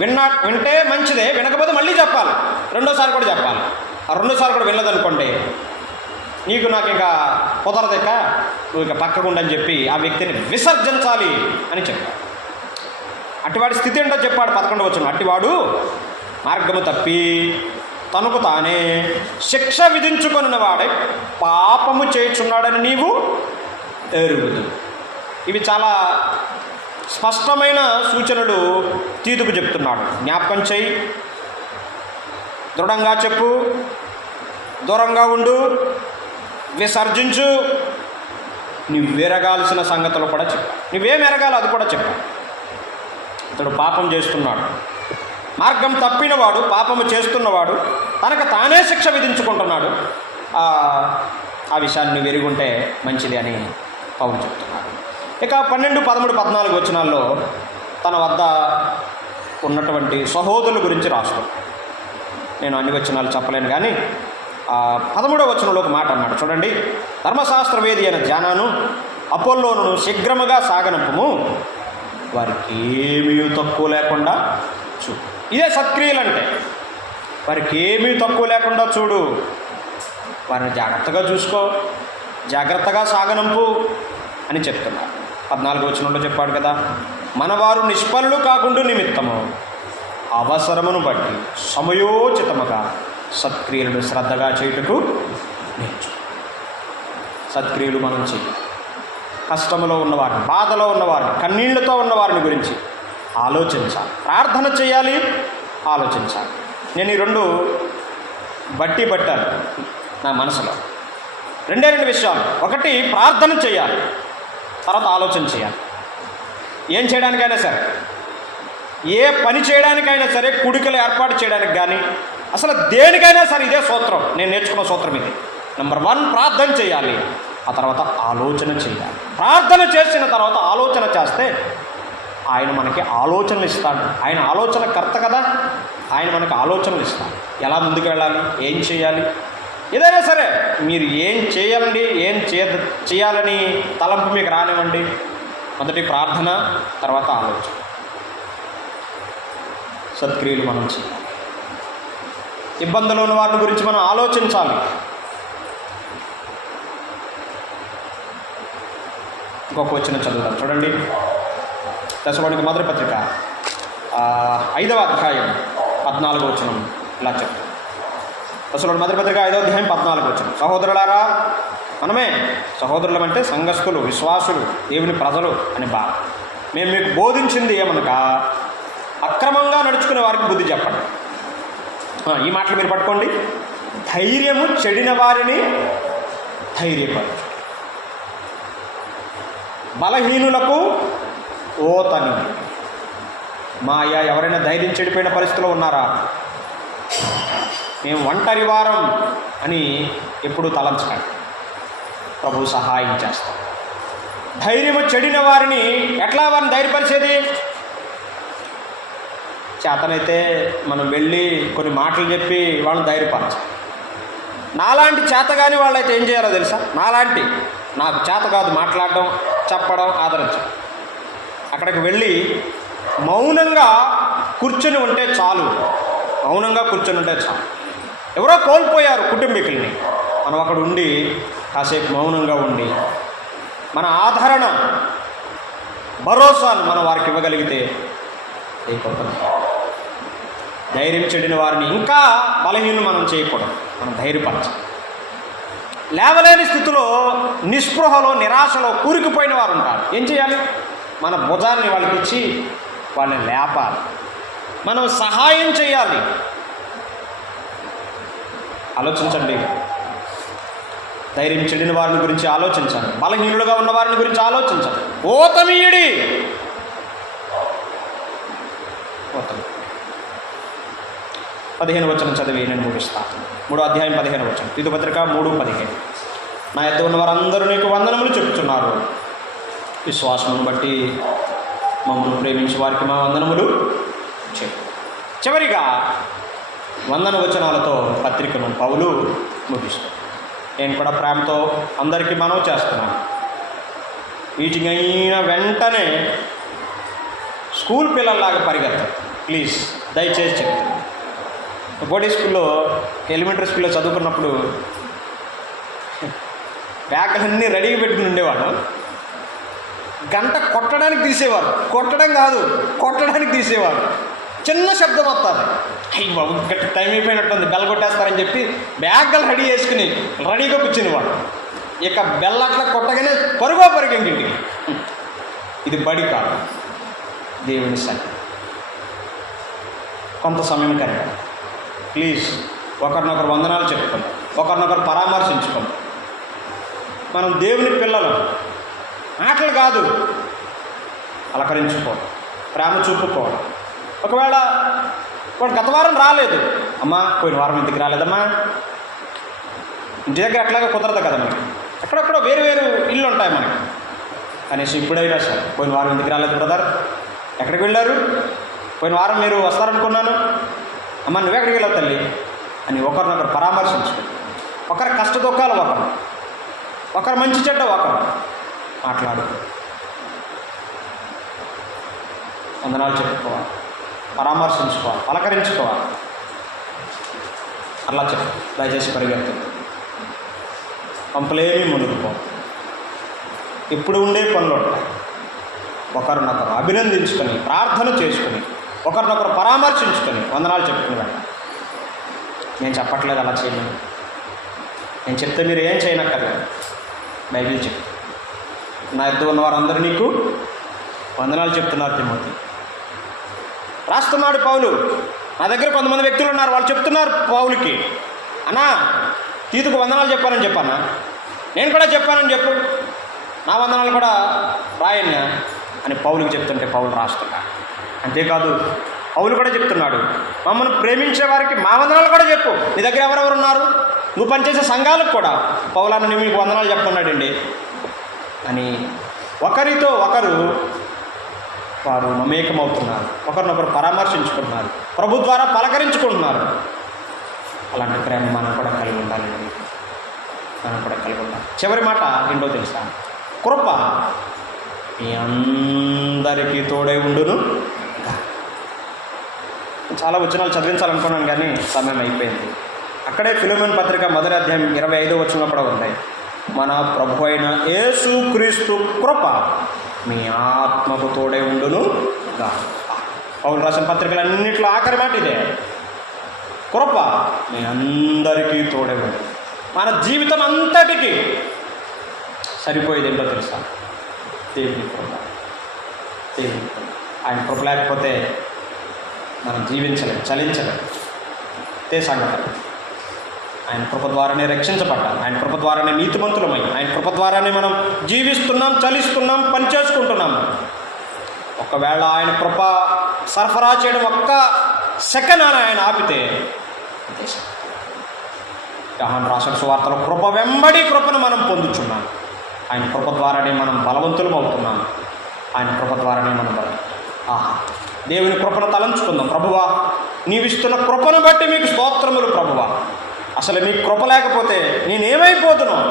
వింటే మంచిదే, వినకపోతే మళ్ళీ చెప్పాలి, 2వసారి కూడా చెప్పాలి. ఆ 2సార్లు కూడా వినలేదనుకోండి, నీకు నాకు ఇంకా కుదరదిక, నువ్వు ఇక పక్కకుండని చెప్పి ఆ వ్యక్తిని విసర్జించాలి అని చెప్పాడు. అట్టివాడి స్థితి ఏంటో చెప్పాడు 11వ వచనం. అట్టివాడు మార్గము తప్పి తనకు తానే శిక్ష విధించుకొనిన వాడే పాపము చేయుచున్నాడని నీవు ఎరుగుదు. ఇవి చాలా స్పష్టమైన సూచనలు తీతుకు చెప్తున్నాడు. జ్ఞాపకం చేయి, దృఢంగా చెప్పు, దూరంగా ఉండు, విసర్జించు, నువ్వు ఎరగాల్సిన సంగతులు కూడా చెప్పు. నువ్వేం ఎరగాలో అది కూడా చెప్పు. ఇతడు పాపం చేస్తున్నాడు, మార్గం తప్పినవాడు, పాపము చేస్తున్నవాడు తనకు తానే శిక్ష విధించుకుంటున్నాడు. ఆ విషయాన్ని నువ్వు ఎరుగుంటే మంచిది అని పౌలు చెప్తున్నాడు. ఇక 12, 13, 14 వచనాల్లో తన వద్ద ఉన్నటువంటి సహోదరుల గురించి రాస్తాడు. నేను అన్ని వచనాలు చెప్పలేను కానీ 13వ వచనంలో ఒక మాట అన్నాడు చూడండి. ధర్మశాస్త్రవేది అయిన జానాను అపోల్లోను శీఘ్రముగా సాగనంపము, వారికి ఏమీ తక్కువ లేకుండా చూడు. ఇదే సత్క్రియలు అంటే, వారికి ఏమీ తక్కువ లేకుండా చూడు, వారిని జాగ్రత్తగా చూసుకో, జాగ్రత్తగా సాగనంపు అని చెప్తున్నాడు. 14వ వచనంలో చెప్పాడు కదా, మనవారు నిష్ఫలులు కాకుండా నిమిత్తము అవసరమును బట్టి సమయోచితముగా సత్క్రియలను శ్రద్ధగా చేయుటకు నేర్చు. సత్క్రియలు మనం చేయాలి. కష్టంలో ఉన్నవారిని, బాధలో ఉన్నవారిని, కన్నీళ్లతో ఉన్నవారిని గురించి ఆలోచించాలి, ప్రార్థన చేయాలి, ఆలోచించాలి. నేను ఈ రెండు పట్టాను నా మనసులో. రెండు విషయాలు. ఒకటి, ప్రార్థన చేయాలి, తర్వాత ఆలోచన చేయాలి. ఏం చేయడానికైనా సరే, ఏ పని చేయడానికైనా సరే, కూడికలు ఏర్పాటు చేయడానికి కానీ, అసలు దేనికైనా సరే ఇదే సూత్రం. నేను నేర్చుకున్న సూత్రం ఇది. నెంబర్ 1, ప్రార్థన చేయాలి, ఆ తర్వాత ఆలోచన చేయాలి. ప్రార్థన చేసిన తర్వాత ఆలోచన చేస్తే ఆయన మనకి ఆలోచనలు ఇస్తాడు. ఆయన ఆలోచనకర్త కదా, ఆయన మనకి ఆలోచనలు ఇస్తాడు. ఎలా ముందుకు వెళ్ళాలి, ఏం చేయాలి, ఏదైనా సరే మీరు ఏం చేయాలండి, ఏం చేయాలని తలంపు మీకు రానివ్వండి. మొదటి ప్రార్థన, తర్వాత ఆలోచన. సత్క్రియలు మనం చేయాలి. ఇబ్బందులు ఉన్న వారి గురించి మనం ఆలోచించాలి. ఇంకొక వచనం చదువుతాం చూడండి. దశలోనికి మొదటి పత్రిక 5వ అధ్యాయం 14వ వచనం ఇలా చెప్తాం. దశలోని మొదటి పత్రిక 5వ అధ్యాయం 14వ వచనం. సహోదరులారా, మనమే సహోదరులం అంటే సంఘస్థులు, విశ్వాసులు, దేవుని ప్రజలు అని బాధ. మేము మీకు బోధించింది ఏమనగా అక్రమంగా నడుచుకునే వారికి బుద్ధి చెప్పండి. ఈ మాటలు మీరు పట్టుకోండి. ధైర్యము చెడిన వారిని ధైర్యపరచు, బలహీనులకు ఓతని. మా అయ్యా, ఎవరైనా ధైర్యం చెడిపోయిన పరిస్థితిలో ఉన్నారా? మేము ఒంటరి వారం అని ఎప్పుడు తలంచకండి. ప్రభు సహాయం చేస్తాం. ధైర్యము చెడిన వారిని ఎట్లా వారిని ధైర్యపరిచేది? చేతనైతే మనం వెళ్ళి కొన్ని మాటలు చెప్పి వాళ్ళని ధైర్యపరచాలి. నాలాంటి చేతగాని వాళ్ళైతే ఏం చేయాలో తెలుసా? నాకు చేత కాదు మాట్లాడడం, చెప్పడం, ఆదరించడం. అక్కడికి వెళ్ళి మౌనంగా కూర్చొని ఉంటే చాలు. ఎవరో కోల్పోయారు కుటుంబీకుల్ని, మనం అక్కడ ఉండి కాసేపు మౌనంగా ఉండి మన ఆదరణ, భరోసాను మనం వారికి ఇవ్వగలిగితే అయిపోతుంది. ధైర్యం చెడిన వారిని, ఇంకా బలహీనం మనం చేయకూడదు, మనం ధైర్యపరచాలి. లేవలేని స్థితిలో, నిస్పృహలో, నిరాశలో కూరుకుపోయిన వారు ఉంటారు. ఏం చేయాలి? మన భుజాన్ని వాళ్ళకి ఇచ్చి వాళ్ళని లేపాలి, మనం సహాయం చేయాలి. ఆలోచించండి. ధైర్యం చెడిన వారిని గురించి ఆలోచించండి, బలహీనులుగా ఉన్న వారిని గురించి ఆలోచించండి. ఓతమీయుడి 15వ వచనం చదివి నేను ముగిస్తాను. 3వ అధ్యాయం 15వ వచనం. తీతు పత్రిక 3:15. నా యొద్ద ఉన్న వారందరూ నీకు వందనములు చెప్పుచున్నారు. విశ్వాసమును బట్టి మమ్మల్ని ప్రేమించే వారికి మా వందనములు చెప్పు. చివరిగా వందన వచనాలతో పత్రికను పౌలు ముగిస్తాను. నేను కూడా ప్రేమతో అందరికీ మనవి చేస్తున్నాను. మీటింగ్ అయిన వెంటనే స్కూల్ పిల్లల్లాగా పరిగెత్తారు. ప్లీజ్, దయచేసి చెప్తాను. బోర్డింగ్ స్కూల్లో, ఎలిమెంటరీ స్కూల్లో చదువుకున్నప్పుడు బ్యాగులన్నీ రెడీగా పెట్టుకుని ఉండేవాడు. గంట కొట్టడానికి తీసేవారు. కొట్టడానికి తీసేవారు. చిన్న శబ్దం వస్తుంది. అయ్యి బాబు, గట్టి టైం అయిపోయినట్టుంది, బెల్ కొట్టేస్తారని చెప్పి బ్యాగులు రెడీ చేసుకుని రెడీగా కూర్చునేవాడు. ఇక బెల్ అట్లా కొట్టగానే పరుగంటికి. ఇది బడి కాదు, దేవుని సన్నిధి. కొంత సమయం కరెక్ట్. ప్లీజ్, ఒకరినొకరు వందనాలు చెప్పుకోండి, ఒకరినొకరు పరామర్శించుకోండి. మనం దేవుని పిల్లలు, ఆటలు కాదు, అలకరించుకోవాలి, ప్రేమ చూపుకోవాలి. ఒకవేళ వాడు గత వారం రాలేదు, అమ్మా పోయిన వారం ఇంటికి రాలేదమ్మా, ఇంటి దగ్గర అట్లాగా కుదరదు కదా మనకి. ఎక్కడెక్కడో వేరు ఇల్లు ఉంటాయి మనకి. కనీసం ఇప్పుడైనా సరే, పోయిన వారం ఇంటికి రాలేదు బ్రదర్, ఎక్కడికి వెళ్ళారు? పోయిన వారం మీరు వస్తారనుకున్నాను, అమ్మ నువ్వెక్కడికి వెళ్ళావు తల్లి అని ఒకరినొకరు పరామర్శించుకోండి. ఒకరి కష్ట దుఃఖాలు ఒకరు మంచి చెడ్డ ఒకరు మాట్లాడు, వందనాలు చెప్పుకోవాలి, పరామర్శించుకోవాలి, పలకరించుకోవాలి. అలా చెప్పు. దయచేసి పరిగెత్తుంది, పంపలేమీ మునుగుపో. ఇప్పుడు ఉండే పనులు ఉంటాయి. ఒకరినొకరు అభినందించుకొని, ప్రార్థన చేసుకుని, ఒకరినొకరు పరామర్శించుకొని, వందనాలు చెప్పుకుని వెళ్ళాలి. నేను చెప్పట్లేదు అలా చేయమని. నేను చెప్తే మీరు ఏం చేయనక్కర్లేదు. బైబిల్ చెప్తుంది. నా యొద్ద ఉన్న వారందరూ నీకు వందనాలు చెప్తున్నారు తిమోతి. రాస్తున్నాడు పౌలు. నా దగ్గర కొంతమంది వ్యక్తులు ఉన్నారు, వాళ్ళు చెప్తున్నారు పౌలుకి, అన్నా తీతుకు వందనాలు చెప్పానని చెప్పానా, నేను కూడా చెప్పానని చెప్పు, నా వందనాలు కూడా రాయన్నా అని పౌలుకి చెప్తుంటే పౌలు రాస్తున్నాడు. అంతేకాదు పౌలు కూడా చెప్తున్నాడు, మమ్మల్ని ప్రేమించే వారికి మా వందనాలు కూడా చెప్పు. నీ దగ్గర ఎవరెవరు ఉన్నారు, నువ్వు పనిచేసే సంఘాలకు కూడా పౌలాన్ని మీకు వందనాలు చెప్తున్నాడండి అని ఒకరితో ఒకరు వారు మమేకమవుతున్నారు, ఒకరినొకరు పరామర్శించుకుంటున్నారు, ప్రభు ద్వారా పలకరించుకుంటున్నారు. అలాంటి ప్రేమ మనం కూడా కలిగి ఉండాలండి, మనం కూడా కలిగి ఉండాలి. చివరి మాట ఏంటో తెలుసా? కృప మీ అందరికీ తోడై ఉండును. చాలా వచనాలు చదివించాలనుకున్నాను కానీ సమయం అయిపోయింది. అక్కడే ఫిలెమోను పత్రిక మొదటి అధ్యాయం 25వ వచనం కూడా ఉన్నాయి. మన ప్రభు అయిన యేసుక్రీస్తు కృప మీ ఆత్మకు తోడై ఉండును. పౌలు రాసిన పత్రికలన్నింటిలో ఆఖరి మాట ఇదే, కృప మీ అందరికీ తోడై ఉండు. మన జీవితం అంతటికి సరిపోయేది ఏంటో తెలుసా? దేవుని కృప. దేవుని కృప. ఆయన కృప లేకపోతే మనం జీవించలేం, చలించలేం. అదే సంఘటన. ఆయన కృప ద్వారానే రక్షించబడ్డాం, ఆయన కృప ద్వారానే నీతిమంతులమై, ఆయన కృప ద్వారానే మనం జీవిస్తున్నాం, చలిస్తున్నాం, పనిచేసుకుంటున్నాం. ఒకవేళ ఆయన కృప సరఫరా చేయడం ఒక్క సెకండ్ అని ఆయన ఆపితే యోహాను రాసిన సువార్తలో కృప వెంబడి కృపను మనం పొందుతున్నాం. ఆయన కృప ద్వారానే మనం బలవంతులం అవుతున్నాం, ఆయన కృప ద్వారానే మనం ఆహా దేవుని కృపను తలంచుకుందాం. ప్రభువా, నీవిస్తున్న కృపను బట్టి మీకు స్తోత్రములు ప్రభువా. అసలు మీకు కృప లేకపోతే నేనేమైపోతున్నాను,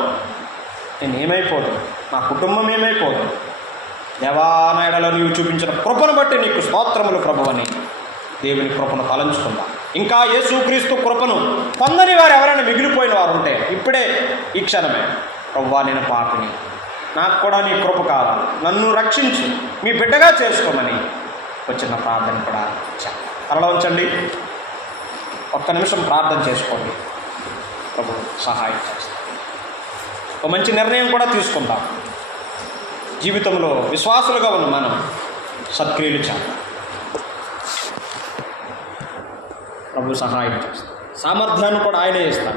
నా కుటుంబం ఏమైపోదు. దేవానాయుడలో నీవు చూపించిన కృపను బట్టి నీకు స్తోత్రములు ప్రభువని దేవుని కృపను తలంచుకుందాం. ఇంకా యేసుక్రీస్తు కృపను పొందని వారు ఎవరైనా మిగిలిపోయిన వారు ఉంటే ఇప్పుడే ఈ క్షణమే, ప్రభువా నేను పాపిని, నాకు కూడా నీ కృప కావాలి, నన్ను రక్షించి మీ బిడ్డగా చేసుకోమని వచ్చిన ప్రార్థన కూడా తలలో ఉంచండి. ఒక్క నిమిషం ప్రార్థన చేసుకోండి. ప్రభు సహాయం చేస్తాం. ఒక మంచి నిర్ణయం కూడా తీసుకుంటాం. జీవితంలో విశ్వాసులుగా ఉన్న మనం సత్క్రియలు చేద్దాం. ప్రభు సహాయం చేస్తాం. సామర్థ్యాన్ని కూడా ఆయనే ఇస్తాం.